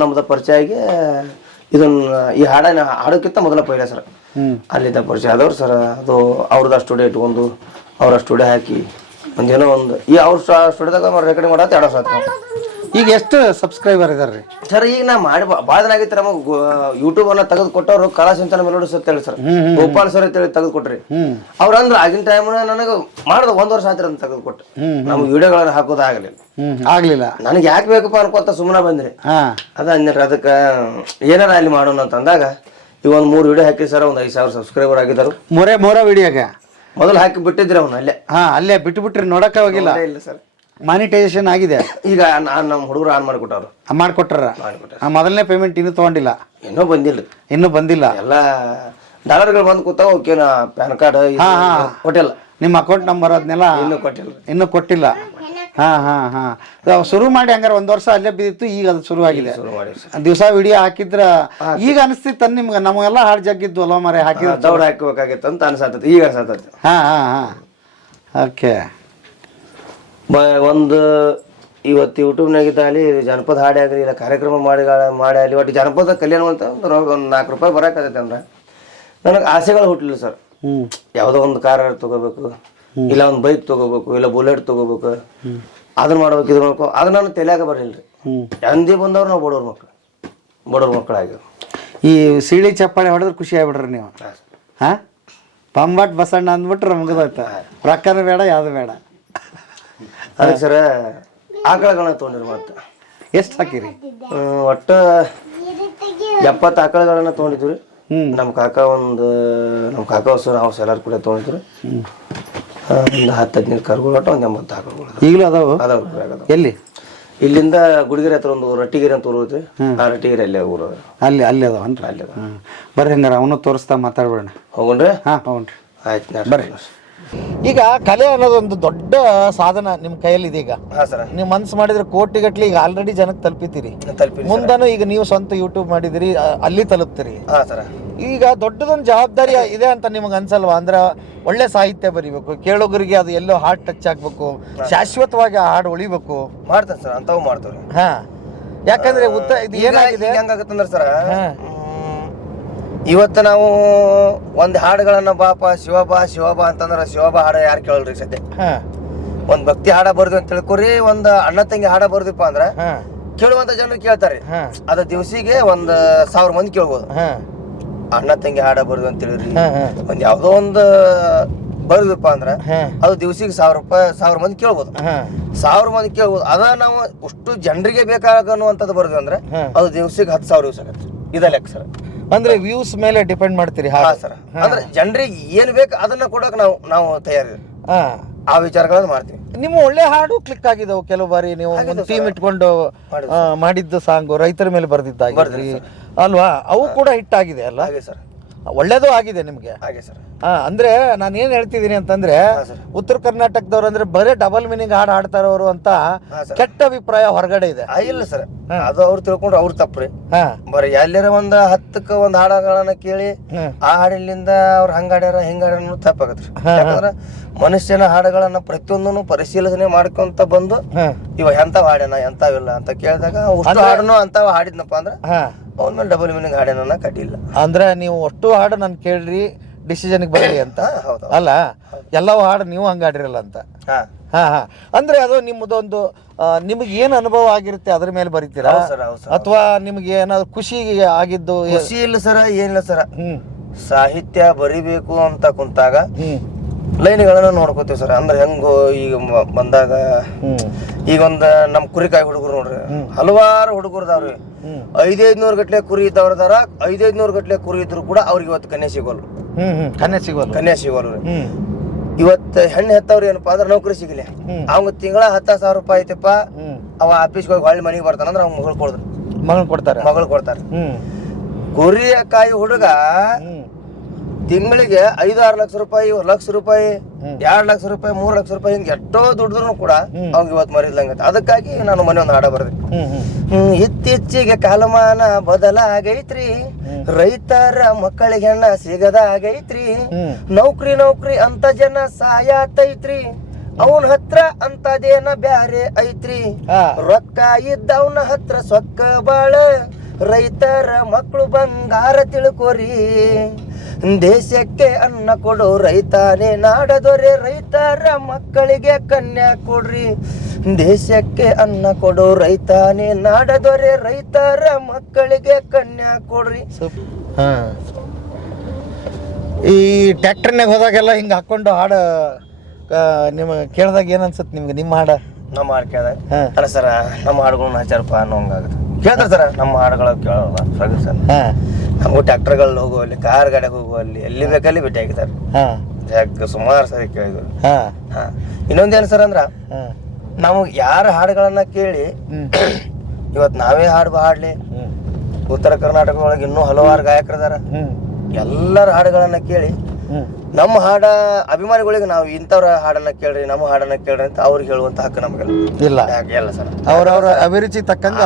ನಮ್ದು ಪರಿಚಯ ಆಗಿ ಇದನ್ನ ಈ ಹಾಡೋಕ್ಕಿಂತ ಮೊದಲ ಪೈಲೆ ಸರ್ ಅಲ್ಲಿದ್ದ ಪರಿಚಯ ಆದವ್ರು ಸರ್. ಅದು ಅವ್ರದ್ದು ಸ್ಟುಡಿಯೋ ಇಟ್ಕೊಂಡು ಅವ್ರ ಸ್ಟುಡಿಯೋ ಹಾಕಿ ಒಂದೇನೋ ಒಂದು ಈ ಅವ್ರ ಸ್ಟುಡಿಯೋದಾಗ ರೆಕಾರ್ಡಿಂಗ್ ಮಾಡತ್ತೆ 2 ವರ್ಷ ಆಯ್ತು. ಈಗ ಎಷ್ಟು ಸಬ್ಸ್ಕ್ರೈಬರ್ ಇದಾರೆ ರೀ ಸರ್? ಈಗ ನಾ ಮಾಡಿ ಭಾಳ ದಿನ ಆಗೈತೆ. ನಮಗೆ ಯೂಟ್ಯೂಬ್ ಅನ್ನ ತೆಗೆದು ಕೊಟ್ಟವ್ರು ಕಲಾಸಿಂಚನ ಮೆಲೋಡಿಸ್ ಅಂತ ಹೇಳಿ ಸರ್, ಗೋಪಾಲ್ ಸರ್ ಅಂತೇಳಿ ತೆಗೆದು ಕೊಟ್ರಿ. ಅವ್ರು ಅಂದ್ರೆ ಆಗಿನ ಟೈಮ್ ನನಗೆ ಮಾಡಿದ 1 ವರ್ಷ ಆಯ್ತು ಅಂತ ತೆಗೆದು ಕೊಟ್ಟು ನಮ್ಗೆ ವಿಡಿಯೋಗಳನ್ನ ಹಾಕೋದಾಗಲಿಲ್ಲ. ಆಗ್ಲಿಲ್ಲ. ನನಗೆ ಯಾಕೆ ಬೇಕಪ್ಪ ಅನ್ಕೋತ ಸುಮ್ಮನೆ ಬಂದ್ರಿ. ಅದ ಅಂದ್ರಿ ಅದಕ್ಕೆ ಏನಾರ ಅಲ್ಲಿ ಮಾಡೋಣ ಅಂತ ಅಂದಾಗ ಈಗ ಒಂದು 3 ವಿಡಿಯೋ ಹಾಕಿ ಸರ್, ಒಂದು 5,000 ಸಬ್ಸ್ಕ್ರೈಬರ್ ಆಗಿದ್ದಾರೆ. ಮೂರ ವಿಡಿಯೋಗೆ ಮೊದಲು ಹಾಕಿ ಬಿಟ್ಟಿದ್ರಿ ಅವ್ನ ಅಲ್ಲೇ. ಅಲ್ಲೇ ಬಿಟ್ಬಿಟ್ರಿ, ನೋಡಕ್ಕೆ ಹೋಗಿಲ್ಲ. ಇಲ್ಲ ಸರ್, ಮಾನಿಟೈಸೇಷನ್ ಆಗಿದೆ. ಈಗ ನಮ್ಮ ಹುಡುಗರು ಆನ್ ಮಾಡಿಕೊಟ್ಟವ್ರು. ಮಾಡ್ಕೊಟ್ರ? ಮೊದಲನೇ ಪೇಮೆಂಟ್ ಇನ್ನೂ ತೊಗೊಂಡಿಲ್ಲ? ಇನ್ನೂ ಬಂದಿಲ್ಲ. ಎಲ್ಲ ಡಾಲರ್ಗಳು ಬಂದು ಕೂತಾವ. ಓಕೆ, ನಾ ಪ್ಯಾನ್ ಕಾರ್ಡ್ ಕೊಟ್ಟಿಲ್ಲ. ನಿಮ್ಮ ಅಕೌಂಟ್ ನಂಬರ್ ಅದನ್ನೆಲ್ಲ ಇನ್ನೂ ಕೊಟ್ಟಿಲ್ಲ. ಶುರು ಮಾಡಿ ಹಂಗಾರೆ 1 ವರ್ಷ ಅಲ್ಲೇ ಬಿದ್ದಿತ್ತು, ಈಗ ಅದು ಶುರು ಆಗಿದೆ. ದಿವಸ ವಿಡಿಯೋ ಹಾಕಿದ್ರ ಈಗ ಅನಿಸ್ತಿತ್ತ ನಿಮ್ಗೆ ನಮಗೆಲ್ಲ ಹಾಡು ಜಗ್ಗಿದ್ದು ಅಲ್ವ ಮರೆ ಹಾಕಿದ್ರೆ ದೌಡ್ ಹಾಕಬೇಕಾಗಿತ್ತು ಅಂತ ಅನ್ಸತ್ತೈತಿ. ಈಗ ಅನ್ಸತ್ತೈತಿ. ಓಕೆ. ಒಂದು ಇವತ್ತು ಯೂಟ್ಯೂಬ್ನಾಗಿದ್ದ ಅಲ್ಲಿ ಜನಪದ ಹಾಡಿ ಆಗಲಿ, ಇಲ್ಲ ಕಾರ್ಯಕ್ರಮ ಮಾಡಿ ಅಲ್ಲಿ ಒಟ್ಟು ಜನಪದ ಕಲ್ಯಾಣ ಅಂತ ಒಂದು 4 ರೂಪಾಯಿ ಬರಕತ್ತೈತೆ ಅಂದ್ರೆ ನನಗೆ ಆಸೆಗಳು ಹುಟ್ಟಲಿಲ್ಲ ಸರ್. ಯಾವುದೋ ಒಂದು ಕಾರ್ ತಗೋಬೇಕು, ಇಲ್ಲ ಒಂದು ಬೈಕ್ ತಗೋಬೇಕು, ಇಲ್ಲ ಬುಲೆಟ್ ತಗೋಬೇಕು, ಅದನ್ನ ಮಾಡ್ಬೇಕು, ಇದು ಮಾಡ್ಕೋ, ಅದು ನಾನು ತಲೆಯಾಗ ಬರಲಿಲ್ಲ ರೀ. ಎಂದೇ ಬಂದವ್ರು ನಾವು ಬಡವ್ರ ಮಕ್ಕಳಾಗಿ ಈ ಸೀಳಿ ಚಪ್ಪಾಳೆ ಹೊಡೆದ್ರೆ ಖುಷಿ ಆಗ್ಬಿಡ್ರಿ ನೀವು. ಪಂಬಾಟ್ ಬಸಣ್ಣ ಅಂದ್ಬಿಟ್ರೆ ಮುಗಿದೋಯ್ತ. ರೊಕ್ಕನೂ ಬೇಡ, ಯಾವುದು ಬೇಡ. ಅದಕ್ಕೆ ಸರ ಆಕಳಗಳನ್ನ ತೊಗೊಂಡಿರಿ. ಮತ್ತೆ ಎಷ್ಟು ಹಾಕಿರಿ? ಒಟ್ಟು 70 ಆಕಳಗಳನ್ನ ತೊಗೊಂಡಿದ್ವಿ ರೀ. ನಮ್ಮ ಕಾಕ ಹೊಸ ನಾವು ಎಲ್ಲಾರು ಕೂಡ ತೊಗೊಂಡಿದ್ರು. ಒಂದು 10-15 ಕರುಗಳು, ಒಟ್ಟು ಒಂದು 80 ಆಕಳುಗಳು ಈಗಲೂ ಅದಾವ. ಎಲ್ಲಿ? ಇಲ್ಲಿಂದ ಗುಡಿಗೆರೆ ಹತ್ರ ಒಂದು ರಟ್ಟಿಗೆರೆ ಅಂತ ಊರು ಐತಿ. ಆ ರಟ್ಟಿಗೆರೆ ಅಲ್ಲೇ ಊರು ಅಲ್ಲಿ ಅದಾವನ್ರಿ? ಅಲ್ಲಿ ಬರ್ರಿ, ಹಂಗಾರ ಅವನು ತೋರಿಸ್ತಾ ಮಾತಾಡ್ಬೇಡ. ಹೋಗೋಣ್ರಿ? ಹೋಗ್ರಿ. ಆಯ್ತು ಬರ್ರಿ. ಈಗ ಕಲೆ ಅನ್ನೋದೊಂದು ದೊಡ್ಡ ಸಾಧನ ನಿಮ್ಮ ಕೈಯಲ್ಲಿ ಇದೆ. ಈಗ ನೀವು ಮನ್ಸು ಮಾಡಿದ್ರೆ ಕೋಟಿಗಟ್ಲೆ ಈಗ ಆಲ್ರೆಡಿ ಜನಕ್ಕೆ ತಲುಪಿತೀರಿ. ಮುಂದನು ಈಗ ನೀವು ಸ್ವಂತ ಯೂಟ್ಯೂಬ್ ಮಾಡಿದಿರಿ, ಅಲ್ಲಿ ತಲುಪ್ತೀರಿ. ಈಗ ದೊಡ್ಡದೊಂದು ಜವಾಬ್ದಾರಿ ಇದೆ ಅಂತ ನಿಮಗೆ ಅನ್ಸಲ್ವಾ? ಅಂದ್ರೆ ಒಳ್ಳೆ ಸಾಹಿತ್ಯ ಬರಿಬೇಕು, ಕೇಳೋಗರಿಗೆ ಅದು ಎಲ್ಲೋ ಹಾರ್ಟ್ ಟಚ್ ಆಗ್ಬೇಕು, ಶಾಶ್ವತವಾಗಿ ಆ ಹಾಡು ಉಳಿಬೇಕು. ಮಾಡ್ತಾರೆ ಸರ್, ಅಂತವು ಮಾಡ್ತಾರೆ. ಯಾಕಂದ್ರೆ ಇದು ಏನಾಗಿದೆ ಹೆಂಗಾಗತ್ತಂದ್ರೆ ಸರ್, ಇವತ್ತು ನಾವು ಒಂದು ಹಾಡುಗಳನ್ನ ಬಾಪ ಶಿವಬಾ ಅಂತಂದ್ರೆ ಶಿವಬಾ ಹಾಡ ಯಾರು ಕೇಳಲ್ರಿ ಸದ್ಯ. ಒಂದ್ ಭಕ್ತಿ ಹಾಡ ಬರ್ದು ಅಂತ ತಿಳ್ಕೊರಿ, ಒಂದ್ ಅಣ್ಣ ತಂಗಿ ಹಾಡ ಬರ್ದಿಪ್ಪ ಅಂದ್ರ ಕೇಳುವಂತ ಜನರು ಕೇಳ್ತಾರೆ. ಅದ ದಿವಸಿಗೆ 1,000 ಮಂದಿ ಕೇಳ್ಬೋದು. ಅಣ್ಣ ತಂಗಿ ಹಾಡ ಬರ್ದು ಅಂತ ಹೇಳಿರಿ, ಒಂದ್ ಯಾವ್ದೋ ಒಂದು ಬರ್ದಪ್ಪ ಅಂದ್ರ ಅದು ದಿವಸಿಗೆ 1,000 ಮಂದಿ ಕೇಳ್ಬೋದು. 1,000 ಮಂದಿ ಕೇಳ್ಬೋದು. ಅದ ನಾವು ಅಷ್ಟು ಜನರಿಗೆ ಬೇಕಾಗನ್ನುವಂಥದ್ದು ಬರ್ದು ಅಂದ್ರೆ ಅದು ದಿವಸಿಗೆ 10,000 ವ್ಯೂಸ್ ಆಗತ್ತೆ. ಇದ ಲೆಕ್ಕ ಸರ್. ಅಂದ್ರೆ ವ್ಯೂಸ್ ಮೇಲೆ ಡಿಪೆಂಡ್ ಮಾಡ್ತೀರಿ? ಸರ್, ಅಂದ್ರೆ ಜನರಿಗೆ ಏನ್ ಬೇಕು ಅದನ್ನ ಕೊಡಕ್ ನಾವು ತಯಾರಿ ಆ ವಿಚಾರಗಳನ್ನ ಮಾಡ್ತೀವಿ. ನಿಮ್ಮ ಒಳ್ಳೆ ಹಾಡು ಕ್ಲಿಕ್ ಆಗಿದಾವು. ಕೆಲವು ಬಾರಿ ನೀವು ಒಂದು ಟೀಮ್ ಇಟ್ಕೊಂಡು ಮಾಡಿದ್ದು ಸಾಂಗು ರೈತರ ಮೇಲೆ ಬರ್ದಿದ್ದಾಗಿ ಅಲ್ವಾ, ಅವು ಕೂಡ ಹಿಟ್ ಆಗಿದೆ ಅಲ್ಲ? ಸರ್, ಒಳ್ಳೇದು ಆಗಿದೆ ನಿಮ್ಗೆ. ಅಂದ್ರೆ ನಾನು ಏನ್ ಹೇಳ್ತಿದೀನಿ ಅಂತಂದ್ರೆ, ಉತ್ತರ ಕರ್ನಾಟಕದವ್ರು ಅಂದ್ರೆ ಬರೇ ಡಬಲ್ ಮೀನಿಂಗ್ ಹಾಡು ಹಾಡ್ತಾರವ್ರು ಅಂತ ಕೆಟ್ಟ ಅಭಿಪ್ರಾಯ ಹೊರಗಡೆ ಇದೆ. ಇಲ್ಲ ಸರ್, ಅದು ಅವ್ರು ತಿಳ್ಕೊಂಡ್ರೆ ಅವ್ರು ತಪ್ಪ್ರಿ. ಬರೀ ಎಲ್ಲರ ಒಂದ್ 10ಕ್ಕೆ ಒಂದು ಹಾಡಗಳನ್ನ ಕೇಳಿ ಆ ಹಾಡಿನಿಂದ ಅವ್ರು ಹಂಗಾಡ್ಯಾರ ಹಿಂಗಾಡ್ಯಾರ ತಪ್ಪಾಗತ್ರಿ. ಯಾಕಂದ್ರ ಮನುಷ್ಯನ ಹಾಡುಗಳನ್ನ ಪ್ರತಿಯೊಂದನ್ನು ಪರಿಶೀಲನೆ ಮಾಡ್ಕೊಂತ ಬಂದು ಇವ ಎಂತಾವ್ ಹಾಡ್ಯಾನ ಎಂತಾವಿಲ್ಲ ಅಂತ ಕೇಳಿದಾಗ ಅಷ್ಟು ಹಾಡನು ಅಂತಾವ ಹಾಡಿದ್ನಪ್ಪ ಅಂದ್ರ ಅವನ ಮೇಲೆ ಡಬಲ್ ಮೀನಿಂಗ್ ಹಾಡ್ಯಾನ ಕಡ್ಡಿಲ್ಲ. ಅಂದ್ರೆ ನೀವು ಅಷ್ಟು ಹಾಡು ನನ್ ಕೇಳ್ರಿ, ಡಿಸಿಷನ್ ಬರಲಿ ಅಂತ ಅಲ್ಲ, ಎಲ್ಲವೂ ಹಾಡು ನೀವು ಹಂಗಾಡಿರಲ್ಲ ಅಂತ. ಅಂದ್ರೆ ಅದು ನಿಮ್ಮದೊಂದು ನಿಮ್ಗೆ ಏನ್ ಅನುಭವ ಆಗಿರುತ್ತೆ ಅದ್ರ ಮೇಲೆ ಬರೀತೀರಾ, ಅಥವಾ ನಿಮ್ಗೆ ಏನಾದ್ರು ಖುಷಿ ಆಗಿದ್ದು? ಖುಷಿ ಇಲ್ಲ ಸರ, ಏನಿಲ್ಲ ಸರ. ಸಾಹಿತ್ಯ ಬರಿಬೇಕು ಅಂತ ಕುಂತಾಗ ಲೈನ್ಗಳನ್ನ ನೋಡ್ಕೋತೀವಿ ಸರ್. ಅಂದ್ರೆ ಹೆಂಗೋ ಈಗ ಬಂದಾಗ ಈಗ ನಮ್ ಕುರಿಕಾಯಿ ಹುಡುಗರು ನೋಡ್ರಿ, ಹಲವಾರು ಹುಡುಗರದವ್ರಿ 500-500 ಗಟ್ಲೆ ಕುರಿ ಇದ್ದವ್ರದಾರ. 500-500 ಗಟ್ಲೆ ಕುರಿ ಇದ್ರು ಕೂಡ ಅವ್ರಿಗೆ ಇವತ್ತು ಕನ್ಯಾ ಸಿಗೋಲ್ರು. ಕನ್ಯಾ ಸಿಗೋಲ್ರಿ. ಇವತ್ತು ಹೆಣ್ಣು ಹೆತ್ತವ್ರು ಏನಪ್ಪಾ ಅಂದ್ರೆ ನೌಕರಿ ಸಿಗಲಿ, ಅವಂಗ ತಿಂಗಳ 10,000 ರೂಪಾಯಿ ಐತಪ್ಪ, ಅವ ಆಫೀಸ್ಗೆ ಹೋಗಿ ಹೊಳ್ಳಿ ಮನೆಗೆ ಬರ್ತಾನಂದ್ರ ಅವ್ನ ಮಗಳು ಕೊಡ್ತಾರೆ. ಕುರಿಕಾಯಿ ಹುಡುಗ ತಿಂಗಳಿಗೆ 5-6 ಲಕ್ಷ ರೂಪಾಯಿ, 1 ಲಕ್ಷ ರೂಪಾಯಿ, 2 ಲಕ್ಷ ರೂಪಾಯಿ, 3 ಲಕ್ಷ ರೂಪಾಯಿ, ಹಿಂಗೆ ಎಷ್ಟೋ ದುಡ್ದ್ರು ಕೂಡ ಅವಂಗ ಇವತ್ತು ಮರಿದ್ಲಂಗತ್ತೆ. ಅದಕ್ಕಾಗಿ ನಾನು ಮನೆ ಒಂದು ಹಾಡ ಬರ್ದೆ. ಇತ್ತೀಚೆಗೆ ಕಾಲಮಾನ ಬದಲಾಗೈತ್ರಿ, ರೈತರ ಮಕ್ಕಳಿಗೆ ಹೆಣ್ಣ ಸಿಗದಾಗೈತ್ರಿ, ನೌಕರಿ ಅಂತ ಜನ ಸಾಯತೈತ್ರಿ, ಅವನ ಹತ್ರ ಅಂತದೇನ ಬ್ಯಾರೆ ಐತ್ರಿ ರೊಕ್ಕ ಇದ್ದವನ ಹತ್ರ ಸೊಕ್ಕ ಬಾಳ ರೈತರ ಮಕ್ಕಳು ಬಂಗಾರ ತಿಳ್ಕೋರಿ ದೇಶಕ್ಕೆ ಅನ್ನ ಕೊಡೋ ರೈತಾನೆ ನಾಡದೊರೆ ರೈತರ ಮಕ್ಕಳಿಗೆ ಕನ್ಯಾ ಕೊಡ್ರಿ ದೇಶಕ್ಕೆ ಅನ್ನ ಕೊಡೋ ರೈತಾನೆ ನಾಡದೊರೆ ರೈತರ ಮಕ್ಕಳಿಗೆ ಕನ್ಯಾ ಕೊಡ್ರಿ. ಈ ಟ್ಯಾಕ್ಟರ್ನಾಗ ಹೋದಾಗೆಲ್ಲ ಹಿಂಗೆ ಹಾಕೊಂಡು ಹಾಡು ನಿಮ್ಮ ಕೇಳಿದಾಗ ಏನು ಅನ್ಸುತ್ತೆ ನಿಮ್ಗೆ ನಿಮ್ಮ ಹಾಡು? ನಮ್ಮ ಹಾಡು ಕೇಳಿದಾಗ ಅಲ್ಲ ಸರ ನಮ್ಮ ಹಾಡುಗಳನ್ನ ಹಚ್ಚಾರಪ್ಪ ಅನ್ನೋ ಹಂಗಾಗುತ್ತೆ. ಕೇಳ್ತಾರೆ ಸರ ನಮ್ಮ ಹಾಡುಗಳು ಕೇಳೋಲ್ಲ ಸರಿ ಸರ್. ನಮಗೂ ಟ್ಯಾಕ್ಟರ್ಗಳಲ್ಲಿ ಹೋಗುವಲ್ಲಿ ಕಾರ್ ಗಾಡಿಗೆ ಹೋಗುವಲ್ಲಿ ಎಲ್ಲಿ ಬೇಕಲ್ಲಿ ಭೇಟಿ ಆಗಿದ್ದಾರೆ. ಸುಮಾರು ಸರಿ ಕೇಳಿದ್ರು. ಇನ್ನೊಂದೇನು ಸರ್ ಅಂದ್ರ ನಮಗೆ ಯಾರ ಹಾಡುಗಳನ್ನ ಕೇಳಿ ಇವತ್ತು ನಾವೇ ಹಾಡ್ಲಿ ಉತ್ತರ ಕರ್ನಾಟಕ ಒಳಗೆ ಇನ್ನೂ ಹಲವಾರು ಗಾಯಕರಿದಾರ. ಎಲ್ಲರ ಹಾಡುಗಳನ್ನ ಕೇಳಿ ನಮ್ಮ ಹಾಡ ಅಭಿಮಾನಿಗಳಿಗೆ ನಾವು ಇಂಥವ್ರ ಹಾಡನ್ನ ಕೇಳ್ರಿ ನಮ್ಮ ಹಾಡನ್ನ ಕೇಳ್ರಿ ಅಂತ ಅವ್ರಿಗೆ ಹೇಳುವಂತ ಹಕ್ಕು ನಮಗೆಲ್ಲ ಇಲ್ಲ ಸರ್. ಅವ್ರವ್ರ ಅಭಿರುಚಿ ತಕ್ಕಂಗ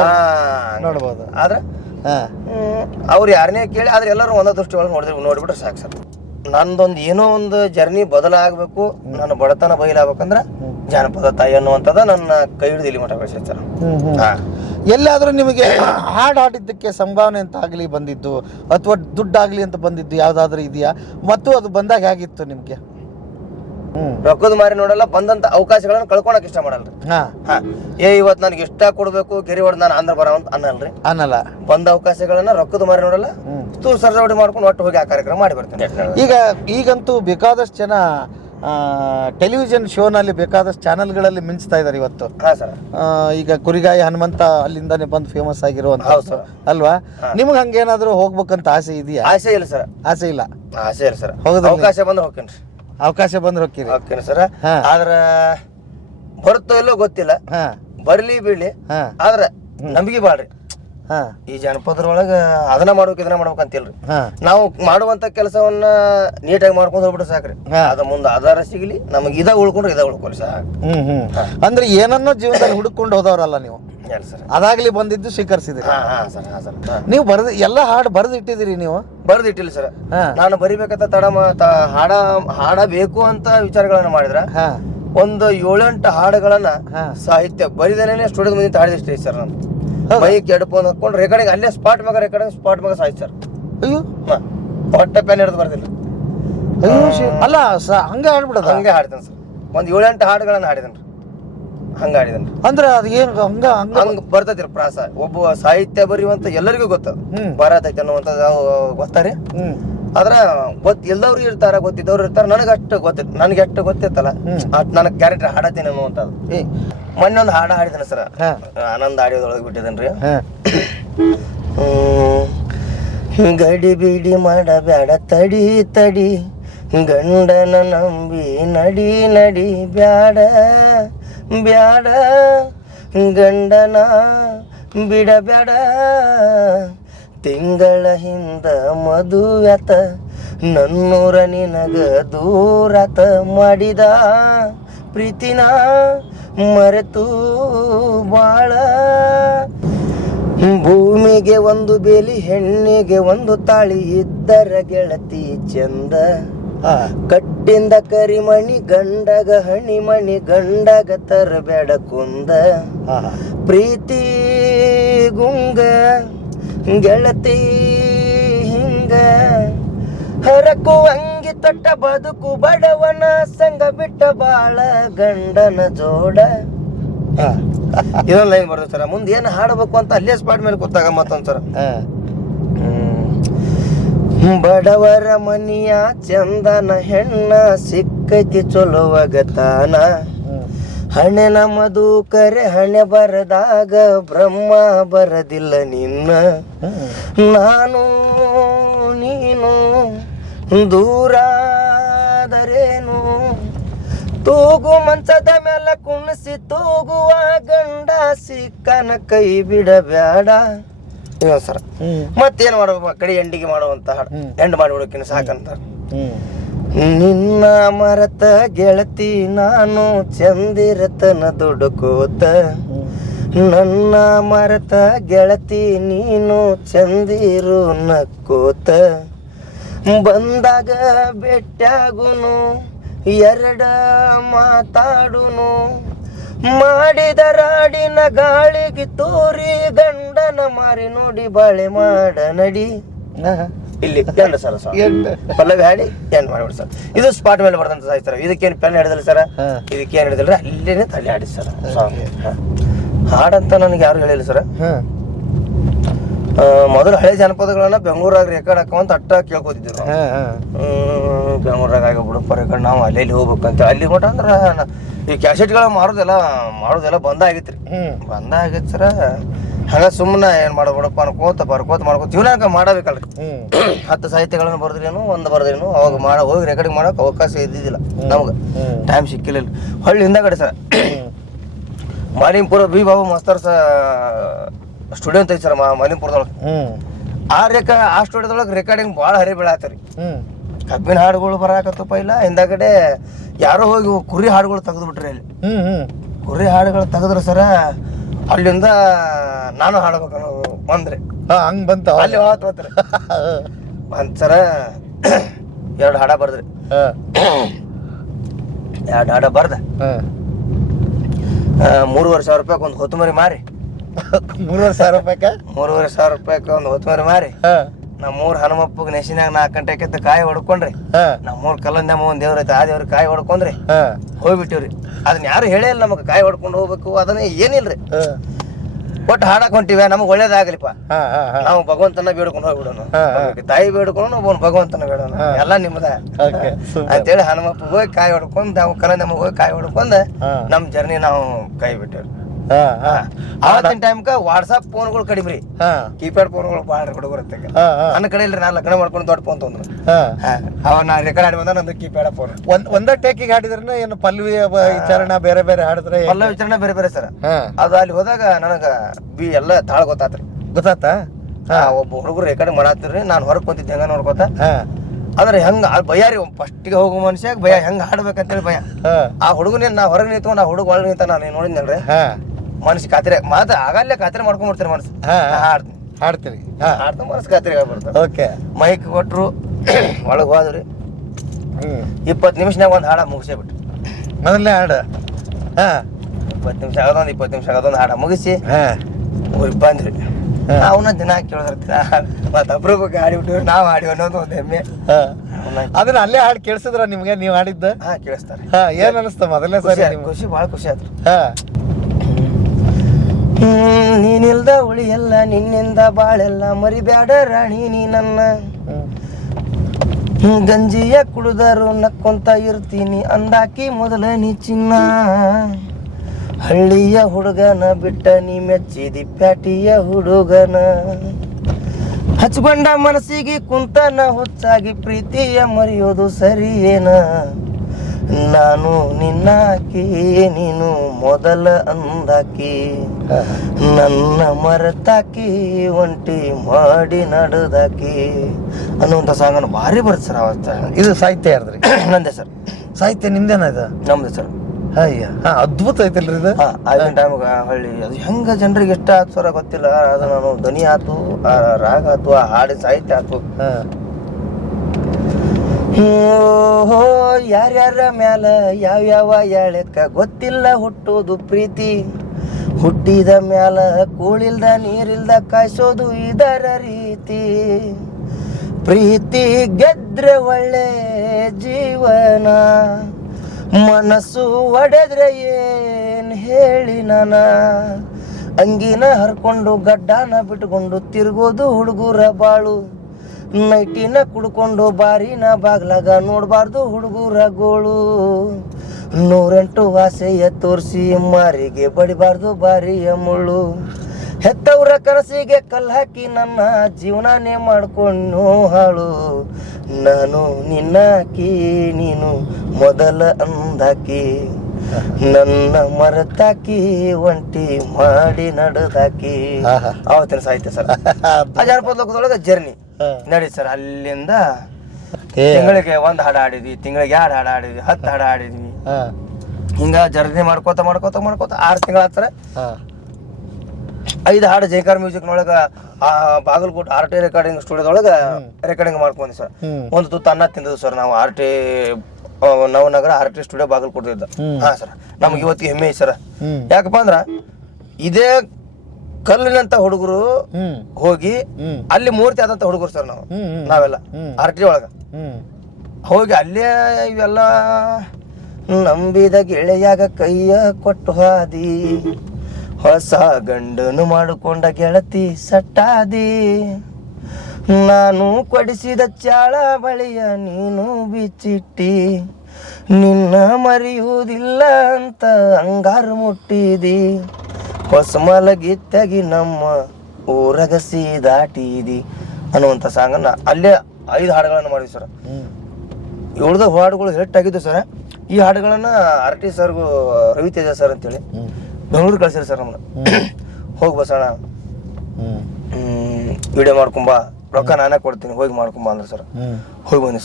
ನೋಡ್ಬೋದು. ಆದ್ರೆ ಅವ್ರು ಯಾರನ್ನೇ ಕೇಳಿ ಆದ್ರೆ ಎಲ್ಲರೂ ಒಂದೇ ದೃಷ್ಟಿ ಒಳಗೆ ನೋಡ್ಬಿಟ್ರೆ ಸಾಕು ಸರ್. ನಂದೊಂದು ಏನೋ ಒಂದು ಜರ್ನಿ ಬದಲಾಗಬೇಕು, ನನ್ನ ಬಡತನ ಬಯಲಾಗಬೇಕಂದ್ರ ಜಾನಪದ ತಾಯಿ ಅನ್ನುವಂಥದ್ದು ನನ್ನ ಕೈ ಹಿಡಿದು ಇಲ್ಲಿ ಮಠ ಬೆಳೆಸೈತೆ ಸರ್. ಎಲ್ಲಾದ್ರೂ ನಿಮಗೆ ಹಾಡು ಹಾಡಿದ್ದಕ್ಕೆ ಸಂಭಾವನೆ ಅಂತ ಆಗ್ಲಿ ಬಂದಿದ್ದು ಅಥವಾ ದುಡ್ಡಾಗ್ಲಿ ಅಂತ ಬಂದಿದ್ದು ಯಾವ್ದಾದ್ರು ಇದೆಯಾ? ಮತ್ತು ಅದು ಬಂದಾಗ ಹೇಗಿತ್ತು ನಿಮ್ಗೆ? ರೊಕ್ಕದ ಮಾರಿ ನೋಡಲ್ಲ, ಬಂದಂತ ಅವಕಾಶಗಳನ್ನ ಕಳ್ಕೊಳಕ್ ಇಷ್ಟ ಮಾಡಲ್ರಿ. ಇವತ್ತು ನನಗೆ ಇಷ್ಟ ಕೊಡ್ಬೇಕು ಕೆರಿ ಹೊಡೆದ್ ನಾನು ಆಂಧ್ರ ಬರ ಅಂತ ಅನ್ನಲ್ಲ. ಬಂದ ಅವಕಾಶಗಳನ್ನ ರೊಕ್ಕದ ಮಾರಿ ನೋಡಲ್ಲ, ಸರ್ಜವಡಿ ಮಾಡ್ಕೊಂಡು ಒಟ್ಟು ಹೋಗಿ ಆ ಕಾರ್ಯಕ್ರಮ ಮಾಡಿ ಬರ್ತೇನೆ. ಈಗಂತೂ ಬೇಕಾದಷ್ಟು ಜನ ಟೆಲಿವಿಷನ್ ಶೋನಲ್ಲಿ ಬೇಕಾದಷ್ಟು ಚಾನೆಲ್ಗಳಲ್ಲಿ ಮಿಂಚ್ತಾ ಇದಾರೆ ಇವತ್ತು. ಈಗ ಕುರಿಗಾಯಿ ಹನುಮಂತ ಅಲ್ಲಿಂದಾನೆ ಬಂದು ಫೇಮಸ್ ಆಗಿರುವಂತ ಅಲ್ವಾ? ನಿಮ್ಗೆ ಹಂಗೇನಾದ್ರು ಹೋಗ್ಬೇಕಂತ ಆಸೆ ಇದೆಯಾ? ಆಸೆ ಇಲ್ಲ ಸರ್. ಆಸೆ ಇಲ್ಲ ಸರ್. ಅವಕಾಶ ಬಂದ್ರೆ ಹೋಗ್ತೇನ್ರಿ. ಅವಕಾಶ ಬಂದ್ರೆ ಹೋಗ್ತೀನಿ ಸರ್. ಆದ್ರ ಬರುತ್ತೋ ಇಲ್ಲೋ ಗೊತ್ತಿಲ್ಲ, ಬರ್ಲಿ ಬಿಡ್ಲಿ, ಆದ್ರ ನಂಬಿಕೆ ಬಾಳ್ರಿ. ಈ ಜನಪದರೊಳಗ ಅದನ್ನ ಮಾಡ್ಬೇಕು ಇದನ್ನ ಮಾಡ್ಬೇಕು ಅಂತಿಲ್ರಿ. ನಾವು ಮಾಡುವಂತ ಕೆಲಸವನ್ನ ನೀಟಾಗಿ ಮಾಡ್ಕೊಂಡು ಹೋಗ್ಬಿಟ್ರೆ ಸಾಕ್ರಿ. ಅದ ಮುಂದೆ ಆಧಾರ ಸಿಗ್ಲಿ, ನಮಗ್ ಇದ ಉಳ್ಕೊಂಡ್ರೆ ಇದ ಉಳ್ಕೊಳಿ ಸಾಕು. ಅಂದ್ರೆ ಏನನ್ನೋ ಜೀವನದಲ್ಲಿ ಹುಡುಕೊಂಡು ಹೋದವ್ರಲ್ಲ ನೀವು. ಅದಾಗ್ಲಿ ಬಂದಿದ್ದು ಸ್ವೀಕರಿಸಿದ್ರಿ. ನೀವು ಬರೆದು ಎಲ್ಲ ಹಾಡು ಬರೆದು ಇಟ್ಟಿದ್ದೀರಿ? ನೀವು ಬರೆದಿಟ್ಟಿಲ್ಲ ಸರ್. ನಾನು ಬರಿಬೇಕಂತ ಹಾಡಬೇಕು ಅಂತ ವಿಚಾರಗಳನ್ನ ಮಾಡಿದ್ರ ಒಂದು 7-8 ಹಾಡುಗಳನ್ನ ಸಾಹಿತ್ಯ ಬರಿದೇನೆ ಸ್ಟುಡಿಯೋದ ಮುಂದೆ ಹಾಡಿದಷ್ಟೇ ಸರ್. ನಾನು ಬೈಕ್ ಎಡ್ಫೋನ್ ಹಾಕೊಂಡು ರೆಕಾರ್ಡಿಂಗ್ ಅಲ್ಲೇ ಸ್ಪಾಟ್ ಮಗ ಸಾಯ್ತು ಸರ್. ಅಯ್ಯೋ, ಹೊಟ್ಟ ಪೆನ್ ಹಿಡಿದು ಬರ್ದಿಲ್ಲ. ಅಲ್ಲ ಹಂಗೆ ಹಾಡ್ಬಿಡೋದು? ಹಂಗೆ ಹಾಡ್ತೇನೆ ಸರ್. ಒಂದ್ 7-8 ಹಾಡುಗಳನ್ನ ಹಾಡಿದನ್ರಿ. ಹಂಗ ಹಾಡಿದನ್ರಿ. ಅಂದ್ರೆ ಅದು ಏನು ಹಂಗ ಬರ್ತೈತಿ ಪ್ರಾಸ. ಒಬ್ಬ ಸಾಹಿತ್ಯ ಬರೆಯುವಂತ ಎಲ್ಲರಿಗೂ ಗೊತ್ತದ ಬರತೈತಿ ಅನ್ನುವಂಥದ್ದು ಗೊತ್ತಾರೆ. ಆದ್ರ ಇಲ್ದವ್ರು ಇರ್ತಾರ, ಗೊತ್ತಿದ್ದವ್ರು ಇರ್ತಾರ. ನನಗೆ ಅಷ್ಟು ಗೊತ್ತಿತ್ತಲ್ಲ ಅಷ್ಟು ನನಗೆ ಕ್ಯಾರೆಕ್ಟರ್ ಹಾಡತೀನಿ ಅನ್ನುವಂಥದ್ದು. ಮೊನ್ನೊಂದು ಹಾಡ ಹಾಡಿದನ ಸರ್, ಆನಂದ ಆಡಿಯೋದೊಳಗೆ ಬಿಟ್ಟಿದನ್ರಿ. ಗಡಿ ಬಿಡಿ ಮಾಡಬ್ಯಾಡ ತಡಿ ತಡಿ, ಗಂಡನ ನಂಬಿ ನಡಿ ನಡಿ, ಬ್ಯಾಡ ಬ್ಯಾಡ ಗಂಡನ ಬಿಡಬ್ಯಾಡ, ತಿಂಗಳ ಹಿಂದ ಮದುವೆತ ನನ್ನೂರ ನಿನಗ ದೂರತ, ಮಾಡಿದ ಪ್ರೀತಿನ ಮರೆತು ಬಾಳ, ಭೂಮಿಗೆ ಒಂದು ಬೇಲಿ ಹೆಣ್ಣಿಗೆ ಒಂದು ತಾಳಿ, ಇದ್ದರ ಗೆಳತಿ ಚಂದ, ಕಟ್ಟಿಂದ ಕರಿಮಣಿ ಗಂಡಗ ಹಣಿಮಣಿ, ಗಂಡಗ ತರಬೇಡ ಕುಂದ, ಪ್ರೀತಿ ಗುಂಗ ಗೆಳತಿ ಹಿಂಗ, ಹರಕು ಅಂಗಿ ತೊಟ್ಟ ಬದುಕು ಬಡವನ ಸಂಗ, ಬಿಟ್ಟ ಬಾಳ ಗಂಡನ ಜೋಡ. ಇದೊಂದು ಲೈನ್ ಬರ್ತದೆ ಸರ. ಮುಂದೆ ಏನು ಹಾಡಬೇಕು ಅಂತ ಅಲ್ಲೇ ಸ್ಪಾಟ್ ಮೇಲೆ ಗೊತ್ತಾಗ ಮತ್ತೊಂದ್ಸರ. ಬಡವರ ಮನಿಯ ಚಂದನ ಹೆಣ್ಣ ಸಿಕ್ಕೈತಿ ಚೊಲುವಗತಾನ, ಹಣೆನ ಮಧು ಕರೆ ಹಣೆ ಬರದಾಗ ಬ್ರಹ್ಮ ಬರದಿಲ್ಲ ನಿನ್ನ, ನಾನು ನೀನು ದೂರಾದರೇನು, ತೂಗು ಮಂಚದ ಮೇಲೆ ಕುಣಿಸಿ ತೂಗುವ ಗಂಡ ಸಿಕ್ಕನ ಕೈ ಬಿಡಬೇಡ. ಸರ್ ಮತ್ತೇನ್ ಮಾಡ್ಬೇಕು? ಕಡೆ ಎಂಡಿಗೆ ಮಾಡುವಂತ ಹಾಡು ಎಂಡ್ ಮಾಡಿಬಿಡೋಕಿನ ಸಾಕಂತ. ನಿನ್ನ ಮರತ ಗೆಳತಿ ನಾನು ಚಂದಿರತನ ದುಡುಕೋತ, ನನ್ನ ಮರತ ಗೆಳತಿ ನೀನು ಚಂದಿರು ನಕ್ಕೋತ, ಬಂದಾಗ ಬೆಟ್ಟಾಗುನು ಎರಡ ಮಾತಾಡುನು ಮಾಡಿದ ರಾಡಿನ ಗಾಳಿಗೆ ತೋರಿ ಗಂಡನ ಮಾರಿ ನೋಡಿ ಬಾಳೆ ಮಾಡ ನಡಿ ಇಲ್ಲಿ ಎಂಡ ಸರ್ ಪಲ್ಲವಿ ಹಾಡಿ ಎಂಡ್ ಮಾಡ್ಬಿಡಿ ಸರ್. ಇದು ಸ್ಪಾಟ್ ಮೇಲೆ ಬರ್ತಂತ ಸಾಯ್ತಾರ. ಇದಕ್ಕೇನು ಪೆನ್ ಹಿಡಿದಿಲ್ಲ ಸರ್, ಇದಕ್ಕೇನು ಹಿಡಿದಿಲ್ಲ, ಅಲ್ಲೇನೆ ತಲೆ ಹಾಡಿ ಸರ್ ಸಾಂಗ್. ಹಾಡಂತ ನನಗೆ ಯಾರು ಹೇಳಿಲ್ಲ ಸರ್. ಮೊದಲು ಹಳೆ ಜನಪದಗಳನ್ನ ಬೆಂಗಳೂರಾಗ ರೆಕಾರ್ಡ್ ಹಾಕೊಂತ ಅಟ್ಟ ಕೇಳ್ಕೊತಿದ್ರು. ಬೆಂಗಳೂರಾಗ ಆಗ್ಬಿಡಪ್ಪ ರೆಕಾರ್ಡ್, ನಾವು ಅಲ್ಲಿ ಹೋಗ್ಬೇಕಂತ. ಅಲ್ಲಿ ಮಟ ಅಂದ್ರೆ ಈ ಕ್ಯಾಸೆಟ್ಗಳ ಮಾಡೋದೆಲ್ಲ ಬಂದ ಆಗೈತ್ರಿ. ಬಂದ ಆಗೈತಿ ಸರ. ಹಂಗ ಸುಮ್ಮನೆ ಏನ್ ಮಾಡ್ಬಿಡಪ್ಪ ಅನ್ಕೋತ ಮಾಡ್ಕೋತ ಜೀವನ ಮಾಡಬೇಕಲ್ರಿ. 10 ಸಾಹಿತ್ಯಗಳನ್ನು ಬರ್ದ್ರೇನು, ಒಂದು ಬರ್ದ್ರೇನು, ಅವಾಗ ಹೋಗಿ ರೆಕಾರ್ಡಿಂಗ್ ಮಾಡಕ್ ಅವಕಾಶ ಇದ್ದಿದ್ದಿಲ್ಲ ನಮ್ಗೆ, ಟೈಮ್ ಸಿಕ್ಕಿಲ್ಲ. ಹೊಳ್ಳಿ ಹಿಂದಾಗಡೆ sir Malimpura B Babu master studio ಅಂತ ಐತಿ ಸರ್ ಮಾಲಿಂಪುರದೊಳಗೆ. ಆ ಸ್ಟುಡಿಯೋದೊಳಗೆ ರೆಕಾರ್ಡಿಂಗ್ ಭಾಳ ಹರಿಬೇಳ ಆತರಿ. ಕಬ್ಬಿನ ಹಾಡುಗಳು ಬರಾಕತ್ತಪ್ಪ. ಇಲ್ಲ ಹಿಂದಾಗಡೆ ಯಾರೋ ಹೋಗಿ ಕುರಿ ಹಾಡುಗಳು ತೆಗೆದು ಬಿಟ್ರಿ ಅಲ್ಲಿ. ಕುರಿ ಹಾಡುಗಳು ತೆಗೆದ್ರು ಸರ, ಅಲ್ಲಿಂದ ನಾನು ಹಾಡ್ಬೇಕನ್ನೋ ಬಂದ್ರಿ. ಹಂಗ್ ಬಂತ ಅಲ್ಲಿ ಹೋತ್ರಿ ಬಂತ ಸರ. 2 ಹಾಡ ಬರ್ದ್ರಿ. 2 ಹಾಡ ಬರ್ದ 3,500 ರೂಪಾಯಿ ಒಂದು ಹೊತ್ತುಮರಿ ಮಾರಿ. 3,500 ರೂಪಾಯಿ 3,500 ರೂಪಾಯಿ ಒಂದು ಹೊತ್ತುಮರಿ ಮಾರಿ. ನಮ್ಮೂರ್ ಹನುಮಪ್ಪಗೆ ನೆಸಿನಾಗ 4 ಗಂಟೆಗೆ ಎದ್ದು ಕಾಯಿ ಹೊಡ್ಕೊಂಡ್ರಿ. ನಮ್ಮೂರ್ ಕಲ್ಲಂದಮ್ಮ ಒಂದ್ ದೇವ್ರ ಐತೆ, ಆ ದೇವ್ರಿಗೆ ಕಾಯಿ ಹೊಡ್ಕೊಂಡ್ರಿ ಹೋಗ್ಬಿಟ್ಟಿವ್ರಿ. ಅದನ್ನ ಯಾರು ಹೇಳೇ ಇಲ್ಲ ನಮಗ್ ಕಾಯಿ ಹೊಡ್ಕೊಂಡು ಹೋಗ್ಬೇಕು ಅದನ್ನ ಏನಿಲ್ರಿ. ಒಟ್ಟು ಹಾಡಕ್ ಹೊಂಟಿವ, ನಮಗ್ ಒಳ್ಳೇದಾಗಲಿಪ್ಪ. ನಾವು ಭಗವಂತನ ಬೇಡ್ಕೊಂಡು ಹೋಗ್ಬಿಡೋಣ, ತಾಯಿ ಬೇಡ್ಕೊಂಡು ಭಗವಂತನ ಬೇಡೋಣ, ಎಲ್ಲ ನಿಮ್ದ ಅಂತೇಳಿ ಹನುಮಪ್ಪ ಹೋಗಿ ಕಾಯಿ ಹೊಡ್ಕೊಂಡ್, ನಾವು ಕಲ್ಲಂದಮ್ಮ ಹೋಗಿ ಕಾಯಿ ಹೊಡ್ಕೊಂಡ್ ನಮ್ ಜರ್ನಿ ನಾವು ಕೈ ಬಿಟ್ಟೇವ್ರಿ. ಆವತ್ತಿನ ಟೈಮ್ಕ ವಾಟ್ಸಾಪ್ ಫೋನ್ಗಳು ಕಡಿಮ್ರಿ, ಕೀಪ್ಯಾಡ್ ಫೋನ್ಗಳು ಭಾಳ ಹುಡುಗರುತ್ತೆ. ನನ್ನ ಕಡೆ ಇಲ್ರಿ, ನಾ ಲಗ್ನ ಮಾಡ್ಕೊಂಡು ದೊಡ್ಡ ಫೋನ್ ತಂದ್ರು. ಅವ ನಾ ರೆಕಾರ್ಡ್ ಆಡಿ ಬಂದ ನಂದು ಕೀಪ್ಯಾಡ್ ಫೋನ್. ಒಂದ ಟೇಕಿಗೆ ಹಾಡಿದ್ರೆ ಏನು ಪಲ್ವಿ ವಿಚಾರಣ ಬೇರೆ ಬೇರೆ ಹಾಡಿದ್ರೆ? ಪಲ್ಲವಿ ವಿಚಾರಣ ಬೇರೆ ಬೇರೆ ಸರ್. ಅದು ಅಲ್ಲಿ ಹೋದಾಗ ನನಗ ಎಲ್ಲ ತಾಳ ಗೊತ್ತಾತ್ರಿ. ಗೊತ್ತಾತಾ? ಒಬ್ಬ ಹುಡುಗರು ರೆಕಾರ್ಡ್ ಮಾಡಾತಿರ್ರಿ, ನಾನು ಹೊರಗೆ ಕುಂತಿದ್ದೆ ಹೆಂಗ ನೋಡ್ಕೋತ. ಅಂದ್ರೆ ಹೆಂಗ ಭಯ ರೀ, ಫಸ್ಟಿಗೆ ಹೋಗೋ ಮನುಷ್ಯಾಗ ಭಯ, ಹೆಂಗ ಹಾಡ್ಬೇಕಂತೇಳಿ ಭಯ. ಆ ಹುಡುಗನ ನಾ ಹೊರಗೆ ನಿಂತ್ಕೊಂಡು, ಆ ಹುಡುಗ ಒಳಗೆ ನಿಂತ ನಾನು ನೋಡಿದ್ನಲ್ರಿ, ಮನಸ್ಸು ಖಾತ್ರಿ ಮಾತ್ರ ಆಗಲ್ಲೇ ಖಾತ್ರಿ ಮಾಡ್ಕೊಂಡ್ಬಿಡ್ತೀರಿ ಮನಸ್ಸು. ಹಾಡ್ತೀರಿ ಹಾಡ್ತಾ ಮನಸ್ಸು ಖಾತ್ರಿ ಆಗ್ಬಿಡ್ತಾರೆ. ಓಕೆ. ಮೈಕ್ ಕೊಟ್ರು, ಒಳಗೆ ಹೋದ್ರಿ. 20 ನಿಮಿಷನಾಗ ಒಂದು ಹಾಡ ಮುಗಿಸೇ ಬಿಟ್ರಿ. ಮೊದಲನೇ ಹಾಡು 20 ನಿಮಿಷ ಆಗೋದೊಂದು 20 ನಿಮಿಷ ಆಗೋದೊಂದು ಹಾಡ ಮುಗಿಸಿ ಊರಿಗೆ ಬಂದ್ರಿ. ಅವನ ದಿನ ಕೇಳಿದಿರ್ತೀರ, ಮತ್ತೆ ಅಪ್ರೂಪಕ್ಕೆ ಹಾಡಿಬಿಟ್ಟಿವ್ರಿ. ನಾವು ಹಾಡಿ ಅನ್ನೋದು ಒಂದು ಹೆಮ್ಮೆ. ಅದನ್ನ ಅಲ್ಲೇ ಹಾಡು ಕೇಳಿಸಿದ್ರ ನಿಮ್ಗೆ? ನೀವು ಹಾಡಿದ್ದ ಕೇಳಿಸ್ತಾರೆ. ಏನ್ ಅನಿಸ್ತ ಮೊದಲನೇ ಸರಿ? ಖುಷಿ, ಭಾಳ ಖುಷಿ ಆಯ್ತು. ನೀನಿಲ್ದ ಉಳಿಯಲ್ಲ, ನಿನ್ನಿಂದ ಬಾಳೆಲ್ಲ, ಮರಿಬ್ಯಾಡ ರಾಣಿ ನೀ ನನ್ನ. ಗಂಜಿಯ ಕುಡಿದರು ನಕ್ಕೊಂತ ಇರ್ತೀನಿ ಅಂದಾಕಿ ಮೊದಲ ನೀ ಚಿನ್ನ. ಹಳ್ಳಿಯ ಹುಡುಗನ ಬಿಟ್ಟ ನೀ ಮೆಚ್ಚಿದಿ ಪ್ಯಾಟಿಯ ಹುಡುಗನ. ಹಚ್ಕೊಂಡ ಮನಸ್ಸಿಗೆ ಕುಂತನ ಹುಚ್ಚಾಗಿ ಪ್ರೀತಿಯ ಮರೆಯೋದು ಸರಿಯೇನ. ನಾನು ನಿನ್ನಾಕಿ ನೀನು ಮೊದಲ ಅಂದಾಕಿ, ನನ್ನ ಮರೆತಾಕಿ ಒಂಟಿ ಮಾಡಿ ನಡೆದಾಕಿ ಅನ್ನುವಂಥ ಸಾಂಗನ್ನು ಭಾರಿ ಬರುತ್ತೆ ಸರ್. ಅವತ್ತ ಇದು ಸಾಹಿತ್ಯ ಯಾರ್ದ್ರಿ? ನಂದೇ ಸರ್. ಸಾಹಿತ್ಯ ನಿಮ್ದೇನ ಇದು? ನಮ್ದು ಸರ್. ಅಯ್ಯ, ಅದ್ಭುತ ಐತಿಲ್ರಿ ಇದು. ಆಗಿನ ಟೈಮ್ಗೆ ಹಳ್ಳಿ ಅದು ಹೆಂಗ ಜನರಿಗೆ ಎಷ್ಟ ಆತು ಸರ ಗೊತ್ತಿಲ್ಲ. ಅದು ನಾನು ಧ್ವನಿ ಆತು, ಆ ರಾಗ ಆತು, ಆ ಹಾಡಿನ ಸಾಹಿತ್ಯ ಆತು. ಯಾರ್ಯಾರ ಮ್ಯಾಲ ಯಾವ್ಯಾವ ಎಳೆಕ ಗೊತ್ತಿಲ್ಲ ಹುಟ್ಟೋದು ಪ್ರೀತಿ. ಹುಟ್ಟಿದ ಮ್ಯಾಲ ಕೂಳಿಲ್ದ ನೀರಿಲ್ದ ಕಾಯಿಸೋದು ಇದರ ರೀತಿ. ಪ್ರೀತಿ ಗೆದ್ರೆ ಒಳ್ಳೆ ಜೀವನ, ಮನಸ್ಸು ಒಡೆದ್ರೆ ಏನ್ ಹೇಳಿ ನಾನ. ಅಂಗಿನ ಹರ್ಕೊಂಡು ಗಡ್ಡನ ಬಿಟ್ಕೊಂಡು ತಿರುಗೋದು ಹುಡುಗರ ಬಾಳು. ನೈಟಿನ ಕುಡ್ಕೊಂಡು ಬಾರಿನ ಬಾಗ್ಲಾಗ ನೋಡ್ಬಾರ್ದು ಹುಡುಗರ ಗೋಳು. 108 ಆಸೆಯ ತೋರಿಸಿ ಮಾರಿಗೆ ಬಡಿಬಾರ್ದು ಬಾರಿಯ ಮುಳ್ಳು. ಹೆತ್ತವ್ರ ಕನಸಿಗೆ ಕಲ್ಲು ಹಾಕಿ ನನ್ನ ಜೀವನನೇ ಮಾಡ್ಕೊಂಡು ಹಾಳು. ನಾನು ನಿನ್ನಾಕಿ ನೀನು ಮೊದಲ ಅಂದಾಕಿ, ನನ್ನ ಮರೆತಾಕಿ ಒಂಟಿ ಮಾಡಿ ನಡೆದಾಕಿ. ಆವತ್ತಿನ ಸಾಹಿತ್ಯ ಸರ್. ಆ ಜಾನಪದ ಲೋಕದೊಳಗೆ ಜರ್ನಿ ನಡೀತಿ ಸರ್. ಅಲ್ಲಿಂದ ತಿಂಗಳಿಗೆ 1 ಹಾಡು ಆಡಿದ್ವಿ, ತಿಂಗಳಿಗೆ 2 ಹಾಡು ಆಡಿದ್ವಿ, 10 ಹಾಡು ಆಡಿದ್ವಿ. ಹಿಂಗ ಜರ್ನಿ ಮಾಡ್ಕೋತ 6 ತಿಂಗಳ ಆತರ 5 ಹಾಡು ಜೈಕಾರ ಮ್ಯೂಸಿಕ್ ನೊಳಗ ಬಾಗಲಕೋಟೆ RT ರೆಕಾರ್ಡಿಂಗ್ ಸ್ಟುಡಿಯೋದೊಳಗ ರೆಕಾರ್ಡಿಂಗ್ ಮಾಡ್ಕೊಂಡ್ವಿ ಸರ್. ಒಂದು ತುತ್ತು ಅನ್ನ ತಿಂದದ್ದು ಸರ್ ನಾವು RT Navanagar artist studio Bagalkot ಇದ್ದ. ಹಾ ಸರ್, ನಮ್ಗೆ ಇವತ್ತಿಗೆ ಹೆಮ್ಮೆ ಐತಿ ಸರ್. ಯಾಕಪ್ಪ ಅಂದ್ರ ಇದೇ ಕಲ್ಲಿನಂತ ಹುಡುಗರು ಹೋಗಿ ಅಲ್ಲಿ ಮೂರ್ತಿ ಆದಂತ ಹುಡುಗರು ಸರ್ ನಾವೆಲ್ಲ ಆರ್ಟಿ ಒಳಗ ಹೋಗಿ ಅಲ್ಲೇ ಇವೆಲ್ಲ ನಂಬಿದ ಗೆಳೆಯಾಗ ಕೈಯ ಕೊಟ್ಟು ಹಾದಿ, ಹೊಸ ಗಂಡನು ಮಾಡಿಕೊಂಡ ಗೆಳತಿ ಸಟ್ಟಾದಿ, ನಾನು ಕೊಡಿಸಿದ ಚಾಳ ಬಳಿಯ ನೀನು ಬಿಚ್ಚಿಟ್ಟಿ, ನಿನ್ನ ಮರೆಯುವುದಿಲ್ಲ ಅಂತ ಅಂಗಾರು ಮುಟ್ಟಿದಿ, ಹೊಸ ಮಲಗಿತ್ತಾಗಿ ನಮ್ಮ ಊರಗಸಿ ದಾಟಿದಿ ಅನ್ನುವಂಥ ಸಾಂಗನ್ನ ಅಲ್ಲೇ 5 ಹಾಡುಗಳನ್ನು ಮಾಡಿದ್ವಿ ಸರ್. 7 ಹಾಡುಗಳು ಹಿಟ್ ಆಗಿದ್ದು ಸರ್. ಈ ಹಾಡುಗಳನ್ನ ಆರ್ಟಿ ಸರ್ಗೂ ರವಿತೇಜ ಸರ್ ಅಂತೇಳಿ ಬೆಂಗಳೂರು ಕಳ್ಸಿರಿ ಸರ್ ನಮ್ಮನ್ನ. ಹೋಗಿ ಬಸೋಣ, ವಿಡಿಯೋ ಮಾಡ್ಕೊಂಬ, ರೊಕ್ಕ ನಾನೇ ಕೊಡ್ತೀನಿ, ಹೋಗಿ ಮಾಡ್ಕೊಂಬ ಅಂದ್ರೆ ಸರ್. ಹೋಗಿ ಬಂದಿ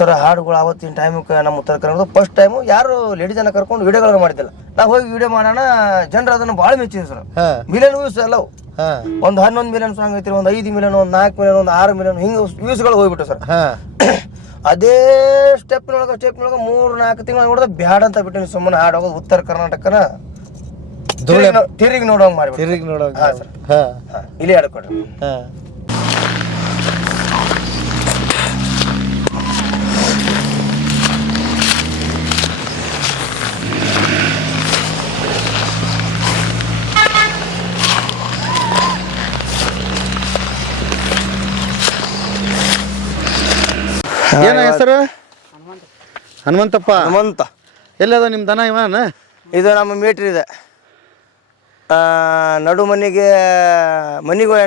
ಸರ್. ಹಾಡುಗಳು ಆವತ್ತಿನ ಟೈಮಕ್ಕೆ ನಮ್ಮ ಉತ್ತರ ಕನ್ನಡ ಫಸ್ಟ್ ಟೈಮು ಯಾರು ಲೇಡಿ ಜನ ಕರ್ಕೊಂಡು ವಿಡಿಯೋಗಳನ್ನ ಮಾಡಿದ್ದಿಲ್ಲ. ನಾವು ಹೋಗಿ ವಿಡಿಯೋ ಮಾಡೋಣ, ಜನರು ಅದನ್ನ ಭಾಳ ಮೆಚ್ಚಿದ್ರು ಸರ್. ಮಿಲಿಯನ್ ವ್ಯೂಸ್ ಎಲ್ಲವು, ಒಂದು 11 ಮಿಲಿಯನ್ ಸಾಂಗ್ ಐತಿ, ಒಂದು 5 ಮಿಲಿಯನ್, ಒಂದು 4 ಮಿಲಿಯನ್, ಒಂದು 6 ಮಿಲಿಯನ್ ಹಿಂಗೆ ವ್ಯೂಸ್ಗಳು ಹೋಗ್ಬಿಟ್ಟು ಸರ್. ಅದೇ ಸ್ಟೆಪ್ನೊಳಗೆ 3-4 ತಿಂಗಳು ನೋಡಿದ್ರೆ ಬ್ಯಾಡ ಅಂತ ಬಿಟ್ಟು ಸುಮ್ಮನೆ ಹಾಡು ಹೋಗೋದು ಉತ್ತರ ಕರ್ನಾಟಕನ ತಿರುಗಿ ನೋಡೋಂಗ್ ಮಾಡಿ ಇಲ್ಲಿ ಹಾಡ್ಕೊಡ್ರಿ. ಏನ ಹೆಸರು? ಹನುಮಂತಪ್ಪ. ಹನುಮಂತ. ಎಲ್ಲದ ನಿಮ್ಮ ದನ ಇವನ? ಇದು ನಮ್ಮ ಮೀಟ್ರ್ ಇದೆ. ನಡು ಮನೆಗೆ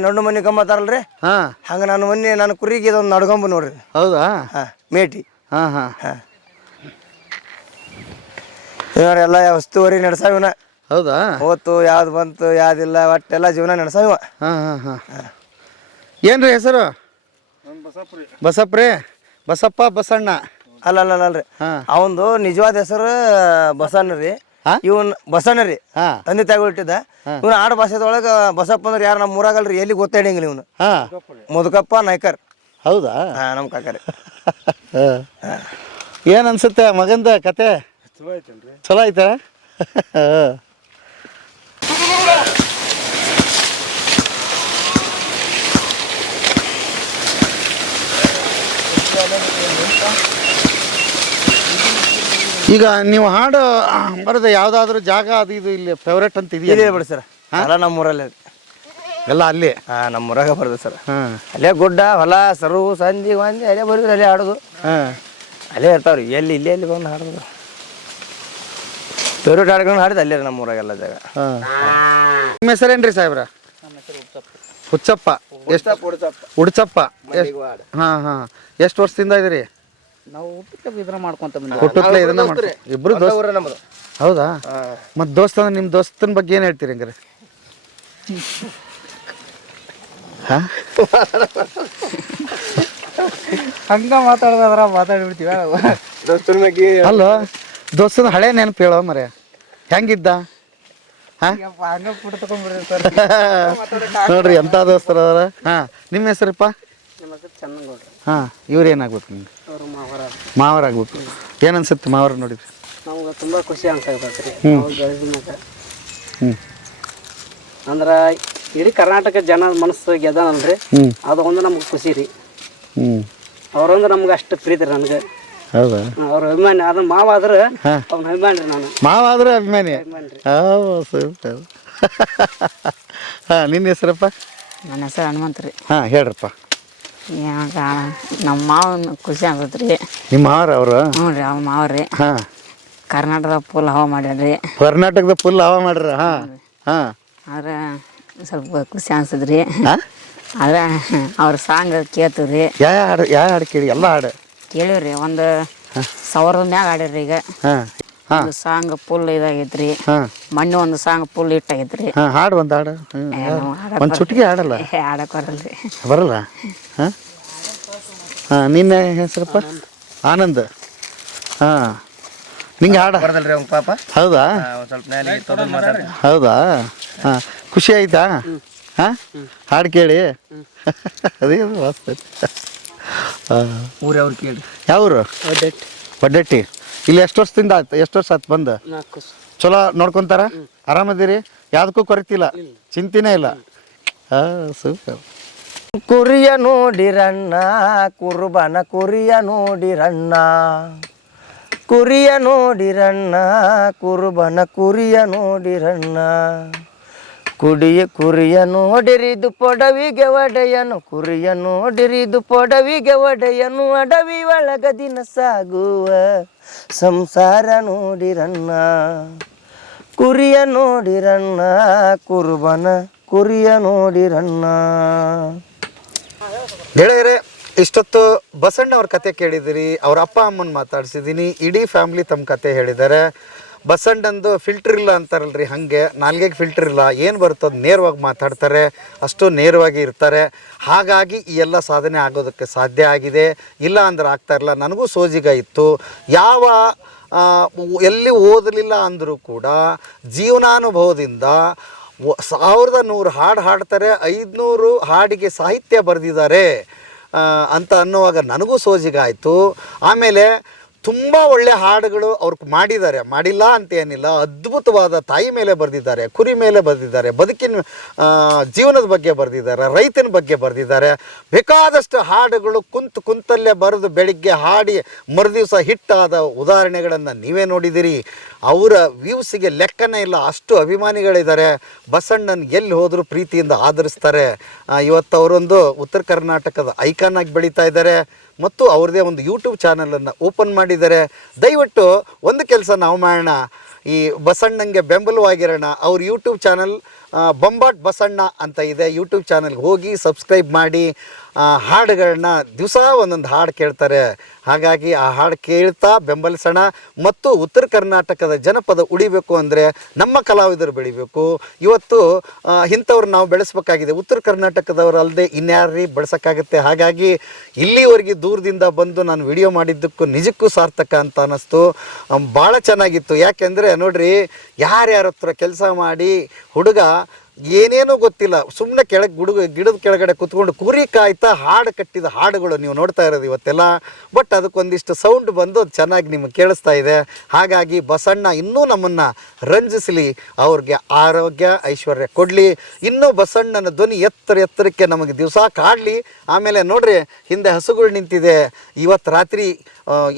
ನಡು ಮನೆ ಗಮ್ಮತ್ತಾರಲ್ರಿ, ಹಂಗ ನನ್ನ ಕುರಿಗೆ ಇದೊಂದು ನಡ್ಕೊಂಬ ನೋಡ್ರಿ. ಹೌದಾ? ಮೇಟಿ. ಹಾ ಇವರೆಲ್ಲ ವಸ್ತುವರಿ ನಡೆಸಾವಿನ. ಹೌದಾ? ಹೋತು ಯಾವ್ದು ಬಂತು ಯಾವ್ದಿಲ್ಲ ಒಟ್ಟೆಲ್ಲ ಜೀವನ ನಡೆಸಾವ. ಏನ್ರಿ ಹೆಸರು? ಬಸಪ್ರಿ. ಬಸಪ್ಪ ಬಸಣ್ಣ ಅಲ್ಲಲ್ರಿ, ಅವಂದು ನಿಜವಾದ ಹೆಸರು ಬಸಣ್ಣ ರೀ. ಇವನ್ ಬಸಣ್ಣ ರೀ, ತಂದೆ ತಾಯಿಗಳು ಇಟ್ಟಿದ್ದ. ಇವನ ಆಡ ಭಾಷೆದೊಳಗ ಬಸಪ್ಪ ಅಂದ್ರೆ ಯಾರು ನಮ್ಮ ಊರಾಗಲ್ರಿ, ಎಲ್ಲಿ ಗೊತ್ತಾಡಂಗಿಲ್ಲ ಇವನು. ಮುದುಕಪ್ಪ ನಾಯ್ಕರ್. ಹೌದಾ? ನಮ್ಮ ಕಾಕರಿ. ಏನ್ ಅನ್ಸುತ್ತೆ ಮಗಂದ ಕತೆ? ಚಲೋ ಐತಾ? ಈಗ ನೀವು ಹಾಡು ಬರೋದು ಯಾವ್ದಾದ್ರು ಜಾಗ ಅದು ಇದು ಇಲ್ಲಿ ಫೇವ್ರೇಟ್ ಅಂತ ಇದೆಯಾ? ಬಿಡಿ ಸರ್, ಎಲ್ಲ ನಮ್ಮೂರಲ್ಲೇ ಎಲ್ಲ ಅಲ್ಲಿ. ನಮ್ಮೂರಾಗ ಬರೋದು ಸರ್. ಅಲ್ಲೇ ಗುಡ್ಡ ಹೊಲ ಸರು ಸಂಜೆ ಒಂಜಿ ಅಲ್ಲೇ ಬರೋದು, ಅಲ್ಲೇ ಹಾಡೋದು, ಅಲ್ಲೇ ಇರ್ತಾವ್ರಿ. ಇಲ್ಲಿ ಬಂದು ಹಾಡೋದು. ಫೇವ್ರೇಟ್ ಹಾಡುಗಳನ್ನ ಹಾಡಿದ ಅಲ್ಲೇ ನಮ್ಮೂರಾಗೆಲ್ಲ ಜಾಗ. ನಿಮ್ಮ ಹೆಸರೇನ್ರಿ ಸಾಹೇಬ್ರ? ಹುಚ್ಚಪ್ಪ. ಉಡ್ಚಪ್ಪ. ಎಷ್ಟು ವರ್ಷದಿಂದ ಇದ್ರಿ? ನಾವು ಇದನ್ನ ಮಾಡ್ಕೊಂತ ಹುಟ್ಟುತ್ತಲೇ ಇದನ್ನ ಮಾಡ್ತೀವಿ. ಇಬ್ರು ದೋಸ್ತ? ಹೌದಾ? ಮತ್ ದೋಸ್ತ ಅಂದ್ರೆ ನಿಮ್ಮ ದೋಸ್ತನ ಬಗ್ಗೆ ಏನ್ ಹೇಳ್ತೀರಿ ಹಂಗಾರೆ? ಹಂಗ ಮಾತಾಡೋದ್ರ ಮಾತಾಡ್ಬಿಡ್ತೀವಿ. ಅಲ್ಲ, ದೋಸ್ತನ ಹಳೆ ನೆನಪು ಹೇಳೋ ಮರೆ, ಹೆಂಗಿದ್ದ? ನೋಡ್ರಿ ಎಂತ ದೋಸ್ತರ ಅದಾರ. ನಿಮ್ಮ ಹೆಸರಪ್ಪ? ಇವ್ರು ಏನಾಗ್ಬೇಕು? ನಿಮ್ಗೆ ಮಾವರ ಆಗ್ಬೇಕು. ಏನ್ ಅನ್ಸುತ್ತೆ ಮಾವರ ನೋಡಿದ್ರಿ? ನಮ್ಗೆ ತುಂಬಾ ಖುಷಿ ಅನ್ಸತ್ರಿ. ಅಂದ್ರ ಇಡೀ ಕರ್ನಾಟಕ ಜನ ಮನಸ್ಸು ಗೆದ್ದಾನಲ್ರಿ, ಅದು ಒಂದು ನಮ್ಗೆ ಖುಷಿ ರೀ. ಅವ್ರಂದ್ರೆ ನಮ್ಗೆ ಅಷ್ಟು ಪ್ರೀತಿ ರೀ ನನಗೆ. ಹೌದಾ? ಅವ್ರ ಅಭಿಮಾನಿ. ಅದನ್ನ ಮಾವ ಆದ್ರೆ ಅವ್ನ ಅಭಿಮಾನಿ ರೀ ನಾನು. ಮಾವ ಆದ್ರೆ ಅಭಿಮಾನಿ. ನಿನ್ನ ಹೆಸರಪ್ಪ? ನನ್ನ ಹೆಸರು ಹನುಮಂತ ರೀ. ಹೇಳ್ರಪ್ಪ. ಇವಾಗ ನಮ್ಮ ಮಾವನ ಖುಷಿ ಆಗ್ತೈತ್ರಿ. ನಿಮ್ಮ ಮಾವ್ರ ಅವರು? ಹ್ಞೂ ರೀ, ಅವ್ನ ಮಾವ್ರಿ. ಕರ್ನಾಟಕದ ಫುಲ್ ಹವಾ ಮಾಡ್ಯಾರ್ರಿ. ಕರ್ನಾಟಕದ ಫುಲ್ ಹವಾ ಮಾಡ್ರ? ಆದ್ರೆ ಸ್ವಲ್ಪ ಖುಷಿ ಅನ್ಸದ್ರಿ. ಆದ್ರೆ ಅವ್ರ ಸಾಂಗ್ ಕೇಳ್ತೀವ್ರಿ. ಯಾವ ಹಾಡು ಕೇಳಿ? ಎಲ್ಲ ಹಾಡು ಕೇಳಿವ್ರಿ. ಒಂದು 1000 ಮ್ಯಾಗ ಆಡ್ಯಾರ್ರಿ. ಈಗ ಒಂದು ಸಾಂಗ್ ಫುಲ್ ಇದಾಗೈತ್ರಿ. ಮೊನ್ನೆ ಒಂದು ಸಾಂಗ್ ಫುಲ್ ಹಿಟ್ ಆಗೈತ್ರಿ. ಹಾಡು ಒಂದು ಹಾಡು, ಒಂದು ಚುಟ್ಗಿ ಹಾಡಲ್ಲ? ಹಾಡಕ್ ಬರಲ್ರಿ. ಬರಲ್ಲ? ನಿನ್ನ ಹೆಸರಪ್ಪ? ಆನಂದ್. ನಿಂಗೆ ಹಾಡ ಬರದಲ್ರಿ ಅವ್ನ ಪಾಪ? ಹೌದಾ? ಸ್ವಲ್ಪ ಹೌದಾ? ಖುಷಿ ಆಯ್ತಾ? ಹಾಡು ಕೇಳಿ ಅದೇ ಮಸ್ತ್. ಊರವ್ರು ಕೇಳಿ. ಯಾವ್ರು? ಒಡ್ಡಟ್ಟಿ ಇಲ್ಲಿ ಎಷ್ಟು ವರ್ಷದಿಂದ ಆಯ್ತು, ಎಷ್ಟು ವರ್ಷ ಆಯ್ತು ಬಂದು? ಚಲೋ ನೋಡ್ಕೊಂತಾರ, ಆರಾಮದಿರಿ, ಯಾವುದಕ್ಕೂ ಕೊರತಿಲ್ಲ, ಚಿಂತೆನೇ ಇಲ್ಲ. ಸೂಪರ್. ಕುರಿಯ ನೋಡಿರಣ್ಣ ಕುರುಬನ ಕುರಿಯ ನೋಡಿರಣ್ಣ, ಕುರಿಯ ನೋಡಿರಣ್ಣ ಕುರುಬನ ಕುರಿಯ ನೋಡಿರಣ್ಣ, ಕುರಿಯ ನೋಡಿರಿದು ಪೊಡವಿಗೆ ಒಡೆಯನು, ಕುರಿಯ ನೋಡಿರಿದು ಪೊಡವಿಗೆ ಒಡೆಯನು, ಅಡವಿ ಒಳಗ ದಿನ ಸಾಗುವ ಸಂಸಾರ ನೋಡಿರಣ್ಣ, ಕುರಿಯ ನೋಡಿರಣ್ಣ ಕುರುಬನ ಕುರಿಯ ನೋಡಿರಣ್ಣ. ಗೆಳೆಯರೇ, ಇಷ್ಟೊತ್ತು ಬಸಣ್ಣ ಅವ್ರ ಕತೆ ಕೇಳಿದಿರಿ, ಅವ್ರ ಅಪ್ಪ ಅಮ್ಮನ ಮಾತಾಡ್ಸಿದ್ದೀನಿ, ಇಡೀ ಫ್ಯಾಮ್ಲಿ ತಮ್ಮ ಕತೆ ಹೇಳಿದ್ದಾರೆ. ಬಸಣ್ಣಂದು ಫಿಲ್ಟರ್ ಇಲ್ಲ ಅಂತಾರಲ್ರಿ, ಹಾಗೆ ನಾಲ್ಗೆಗೆ ಫಿಲ್ಟರ್ ಇಲ್ಲ, ಏನು ಬರ್ತದೆ ನೇರವಾಗಿ ಮಾತಾಡ್ತಾರೆ, ಅಷ್ಟು ನೇರವಾಗಿ ಇರ್ತಾರೆ. ಹಾಗಾಗಿ ಈ ಎಲ್ಲ ಸಾಧನೆ ಆಗೋದಕ್ಕೆ ಸಾಧ್ಯ ಆಗಿದೆ. ಇಲ್ಲ ಅಂದ್ರೆ ಆಗ್ತಾ ಇರಲ್ಲ. ನನಗೂ ಸೋಜಿಗ ಇತ್ತು, ಯಾವ ಎಲ್ಲಿ ಓದಲಿಲ್ಲ ಅಂದರೂ ಕೂಡ ಜೀವನಾನುಭವದಿಂದ 1100 ಹಾಡು ಹಾಡ್ತಾರೆ, 500 ಹಾಡಿಗೆ ಸಾಹಿತ್ಯ ಬರೆದಿದ್ದಾರೆ ಅಂತ ಅನ್ನುವಾಗ ನನಗೂ ಸೋಜಿಗ ಆಯಿತು. ಆಮೇಲೆ ತುಂಬ ಒಳ್ಳೆ ಹಾಡುಗಳು ಅವ್ರು ಮಾಡಿದ್ದಾರೆ, ಮಾಡಿಲ್ಲ ಅಂತ ಏನಿಲ್ಲ. ಅದ್ಭುತವಾದ ತಾಯಿ ಮೇಲೆ ಬರೆದಿದ್ದಾರೆ, ಕುರಿ ಮೇಲೆ ಬರೆದಿದ್ದಾರೆ, ಬದುಕಿನ ಜೀವನದ ಬಗ್ಗೆ ಬರೆದಿದ್ದಾರೆ, ರೈತನ ಬಗ್ಗೆ ಬರೆದಿದ್ದಾರೆ. ಬೇಕಾದಷ್ಟು ಹಾಡುಗಳು ಕುಂತಲ್ಲೇ ಬರೆದು ಬೆಳಿಗ್ಗೆ ಹಾಡಿ ಮರುದಿವಸ ಹಿಟ್ಟಾದ ಉದಾಹರಣೆಗಳನ್ನು ನೀವೇ ನೋಡಿದಿರಿ. ಅವರ ವ್ಯೂಸಿಗೆ ಲೆಕ್ಕನೇ ಇಲ್ಲ, ಅಷ್ಟು ಅಭಿಮಾನಿಗಳಿದ್ದಾರೆ. ಬಸಣ್ಣನ ಎಲ್ಲಿ ಹೋದರೂ ಪ್ರೀತಿಯಿಂದ ಆದರಿಸ್ತಾರೆ. ಇವತ್ತು ಅವರೊಂದು ಉತ್ತರ ಕರ್ನಾಟಕದ ಐಕಾನ್ ಆಗಿ ಬೆಳೀತಾ ಇದ್ದಾರೆ ಮತ್ತು ಅವ್ರದ್ದೇ ಒಂದು ಯೂಟ್ಯೂಬ್ ಚಾನಲನ್ನು ಓಪನ್ ಮಾಡಿದ್ದಾರೆ. ದಯವಿಟ್ಟು ಒಂದು ಕೆಲಸ ನಾವು ಮಾಡೋಣ, ಈ ಬಸಣ್ಣಂಗೆ ಬೆಂಬಲವಾಗಿರೋಣ. ಅವ್ರ ಯೂಟ್ಯೂಬ್ ಚಾನಲ್ ಬೊಂಬಾಟ್ ಬಸಣ್ಣ ಅಂತ ಇದೆ, ಯೂಟ್ಯೂಬ್ ಚಾನಲ್ಗೆ ಹೋಗಿ ಸಬ್ಸ್ಕ್ರೈಬ್ ಮಾಡಿ. ಹಾಡುಗಳನ್ನ ದಿವಸ ಒಂದೊಂದು ಹಾಡು ಕೇಳ್ತಾರೆ. ಹಾಗಾಗಿ ಆ ಹಾಡು ಕೇಳ್ತಾ ಬೆಂಬಲಿಸೋಣ. ಮತ್ತು ಉತ್ತರ ಕರ್ನಾಟಕದ ಜನಪದ ಉಳಿಬೇಕು ಅಂದರೆ ನಮ್ಮ ಕಲಾವಿದರು ಬೆಳಿಬೇಕು. ಇವತ್ತು ಇಂಥವ್ರು ನಾವು ಬೆಳೆಸ್ಬೇಕಾಗಿದೆ. ಉತ್ತರ ಕರ್ನಾಟಕದವರು ಅಲ್ಲದೆ ಇನ್ಯಾರೀ ಬೆಳೆಸೋಕ್ಕಾಗುತ್ತೆ. ಹಾಗಾಗಿ ಇಲ್ಲಿವರೆಗೆ ದೂರದಿಂದ ಬಂದು ನಾನು ವಿಡಿಯೋ ಮಾಡಿದ್ದಕ್ಕೂ ನಿಜಕ್ಕೂ ಸಾರ್ಥಕ ಅಂತ ಅನ್ನಿಸ್ತು. ಭಾಳ ಚೆನ್ನಾಗಿತ್ತು. ಯಾಕೆಂದರೆ ನೋಡ್ರಿ, ಯಾರ್ಯಾರ ಹತ್ರ ಕೆಲಸ ಮಾಡಿ ಹುಡುಗ ಏನೇನೂ ಗೊತ್ತಿಲ್ಲ, ಸುಮ್ಮನೆ ಗಿಡದ ಕೆಳಗಡೆ ಕುತ್ಕೊಂಡು ಕುರಿ ಕಾಯ್ತಾ ಹಾಡು ಕಟ್ಟಿದ ಹಾಡುಗಳು ನೀವು ನೋಡ್ತಾ ಇರೋದು ಇವತ್ತೆಲ್ಲ. ಬಟ್ ಅದಕ್ಕೊಂದಿಷ್ಟು ಸೌಂಡ್ ಬಂದು ಅದು ಚೆನ್ನಾಗಿ ನಿಮಗೆ ಕೇಳಿಸ್ತಾ ಇದೆ. ಹಾಗಾಗಿ ಬಸಣ್ಣ ಇನ್ನೂ ನಮ್ಮನ್ನು ರಂಜಿಸಲಿ, ಅವ್ರಿಗೆ ಆರೋಗ್ಯ ಐಶ್ವರ್ಯ ಕೊಡಲಿ. ಇನ್ನೂ ಬಸಣ್ಣನ ಧ್ವನಿ ಎತ್ತರಕ್ಕೆ ನಮಗೆ ದಿವಸ ಕಾಡಲಿ. ಆಮೇಲೆ ನೋಡ್ರಿ, ಹಿಂದೆ ಹಸುಗಳು ನಿಂತಿದೆ. ಇವತ್ತು ರಾತ್ರಿ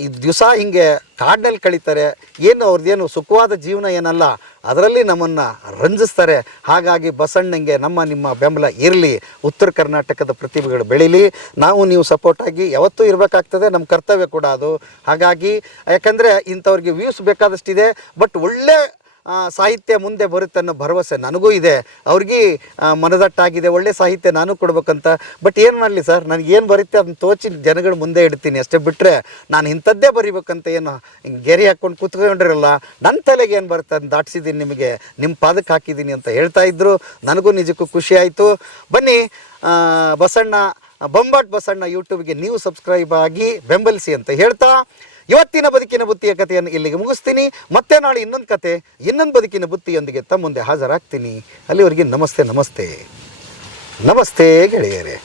ಈ ದಿವಸ ಹಿಂಗೆ ಕಾಡಿನಲ್ಲಿ ಕಳೀತಾರೆ. ಏನು ಅವ್ರದ್ದೇನು ಸುಖವಾದ ಜೀವನ ಏನಲ್ಲ, ಅದರಲ್ಲಿ ನಮ್ಮನ್ನು ರಂಜಿಸ್ತಾರೆ. ಹಾಗಾಗಿ ಬಸಣ್ಣಂಗೆ ನಿಮ್ಮ ಬೆಂಬಲ ಇರಲಿ. ಉತ್ತರ ಕರ್ನಾಟಕದ ಪ್ರತಿಭೆಗಳು ಬೆಳೀಲಿ. ನಾವು ನೀವು ಸಪೋರ್ಟಾಗಿ ಯಾವತ್ತೂ ಇರಬೇಕಾಗ್ತದೆ, ನಮ್ಮ ಕರ್ತವ್ಯ ಕೂಡ ಅದು. ಹಾಗಾಗಿ ಯಾಕಂದರೆ ಇಂಥವ್ರಿಗೆ ವ್ಯೂಸ್ ಬೇಕಾದಷ್ಟಿದೆ, ಬಟ್ ಒಳ್ಳೆ ಸಾಹಿತ್ಯ ಮುಂದೆ ಬರುತ್ತೆ ಅನ್ನೋ ಭರವಸೆ ನನಗೂ ಇದೆ. ಅವ್ರಿಗೆ ಮನದಟ್ಟಾಗಿದೆ, ಒಳ್ಳೆ ಸಾಹಿತ್ಯ ನಾನು ಕೊಡ್ಬೇಕಂತ. ಬಟ್ ಏನು ಮಾಡಲಿ ಸರ್, ನನಗೇನು ಬರುತ್ತೆ ಅದನ್ನ ತೋಚಿ ಜನಗಳ ಮುಂದೆ ಇಡ್ತೀನಿ ಅಷ್ಟೇ. ಬಿಟ್ಟರೆ ನಾನು ಇಂಥದ್ದೇ ಬರಿಬೇಕಂತ ಏನು ಗೆರೆ ಹಾಕ್ಕೊಂಡು ಕೂತ್ಕೊಂಡಿರಲ್ಲ. ನನ್ನ ತಲೆಗೆ ಏನು ಬರುತ್ತೆ ಅದನ್ನ ದಾಟಿಸಿದ್ದೀನಿ, ನಿಮಗೆ ನಿಮ್ಮ ಪಾದಕ್ಕೆ ಹಾಕಿದ್ದೀನಿ ಅಂತ ಹೇಳ್ತಾ ಇದ್ರು. ನನಗೂ ನಿಜಕ್ಕೂ ಖುಷಿ ಆಯಿತು. ಬನ್ನಿ, ಬಸಣ್ಣ ಬೊಂಬಾಟ್ ಬಸಣ್ಣ ಯೂಟ್ಯೂಬ್ಗೆ ನೀವು ಸಬ್ಸ್ಕ್ರೈಬ್ ಆಗಿ ಬೆಂಬಲಿಸಿ ಅಂತ ಹೇಳ್ತಾ ಇವತ್ತಿನ ಬದುಕಿನ ಬುತ್ತಿಯ ಕಥೆಯನ್ನು ಇಲ್ಲಿಗೆ ಮುಗಿಸ್ತೀನಿ. ಮತ್ತೆ ನಾಳೆ ಇನ್ನೊಂದು ಕತೆ, ಇನ್ನೊಂದು ಬದುಕಿನ ಬುತ್ತಿಯೊಂದಿಗೆ ತಮ್ಮ ಮುಂದೆ ಹಾಜರಾಗ್ತೀನಿ. ಅಲ್ಲಿವರೆಗೆ ನಮಸ್ತೆ ಗೆಳೆಯರೇ.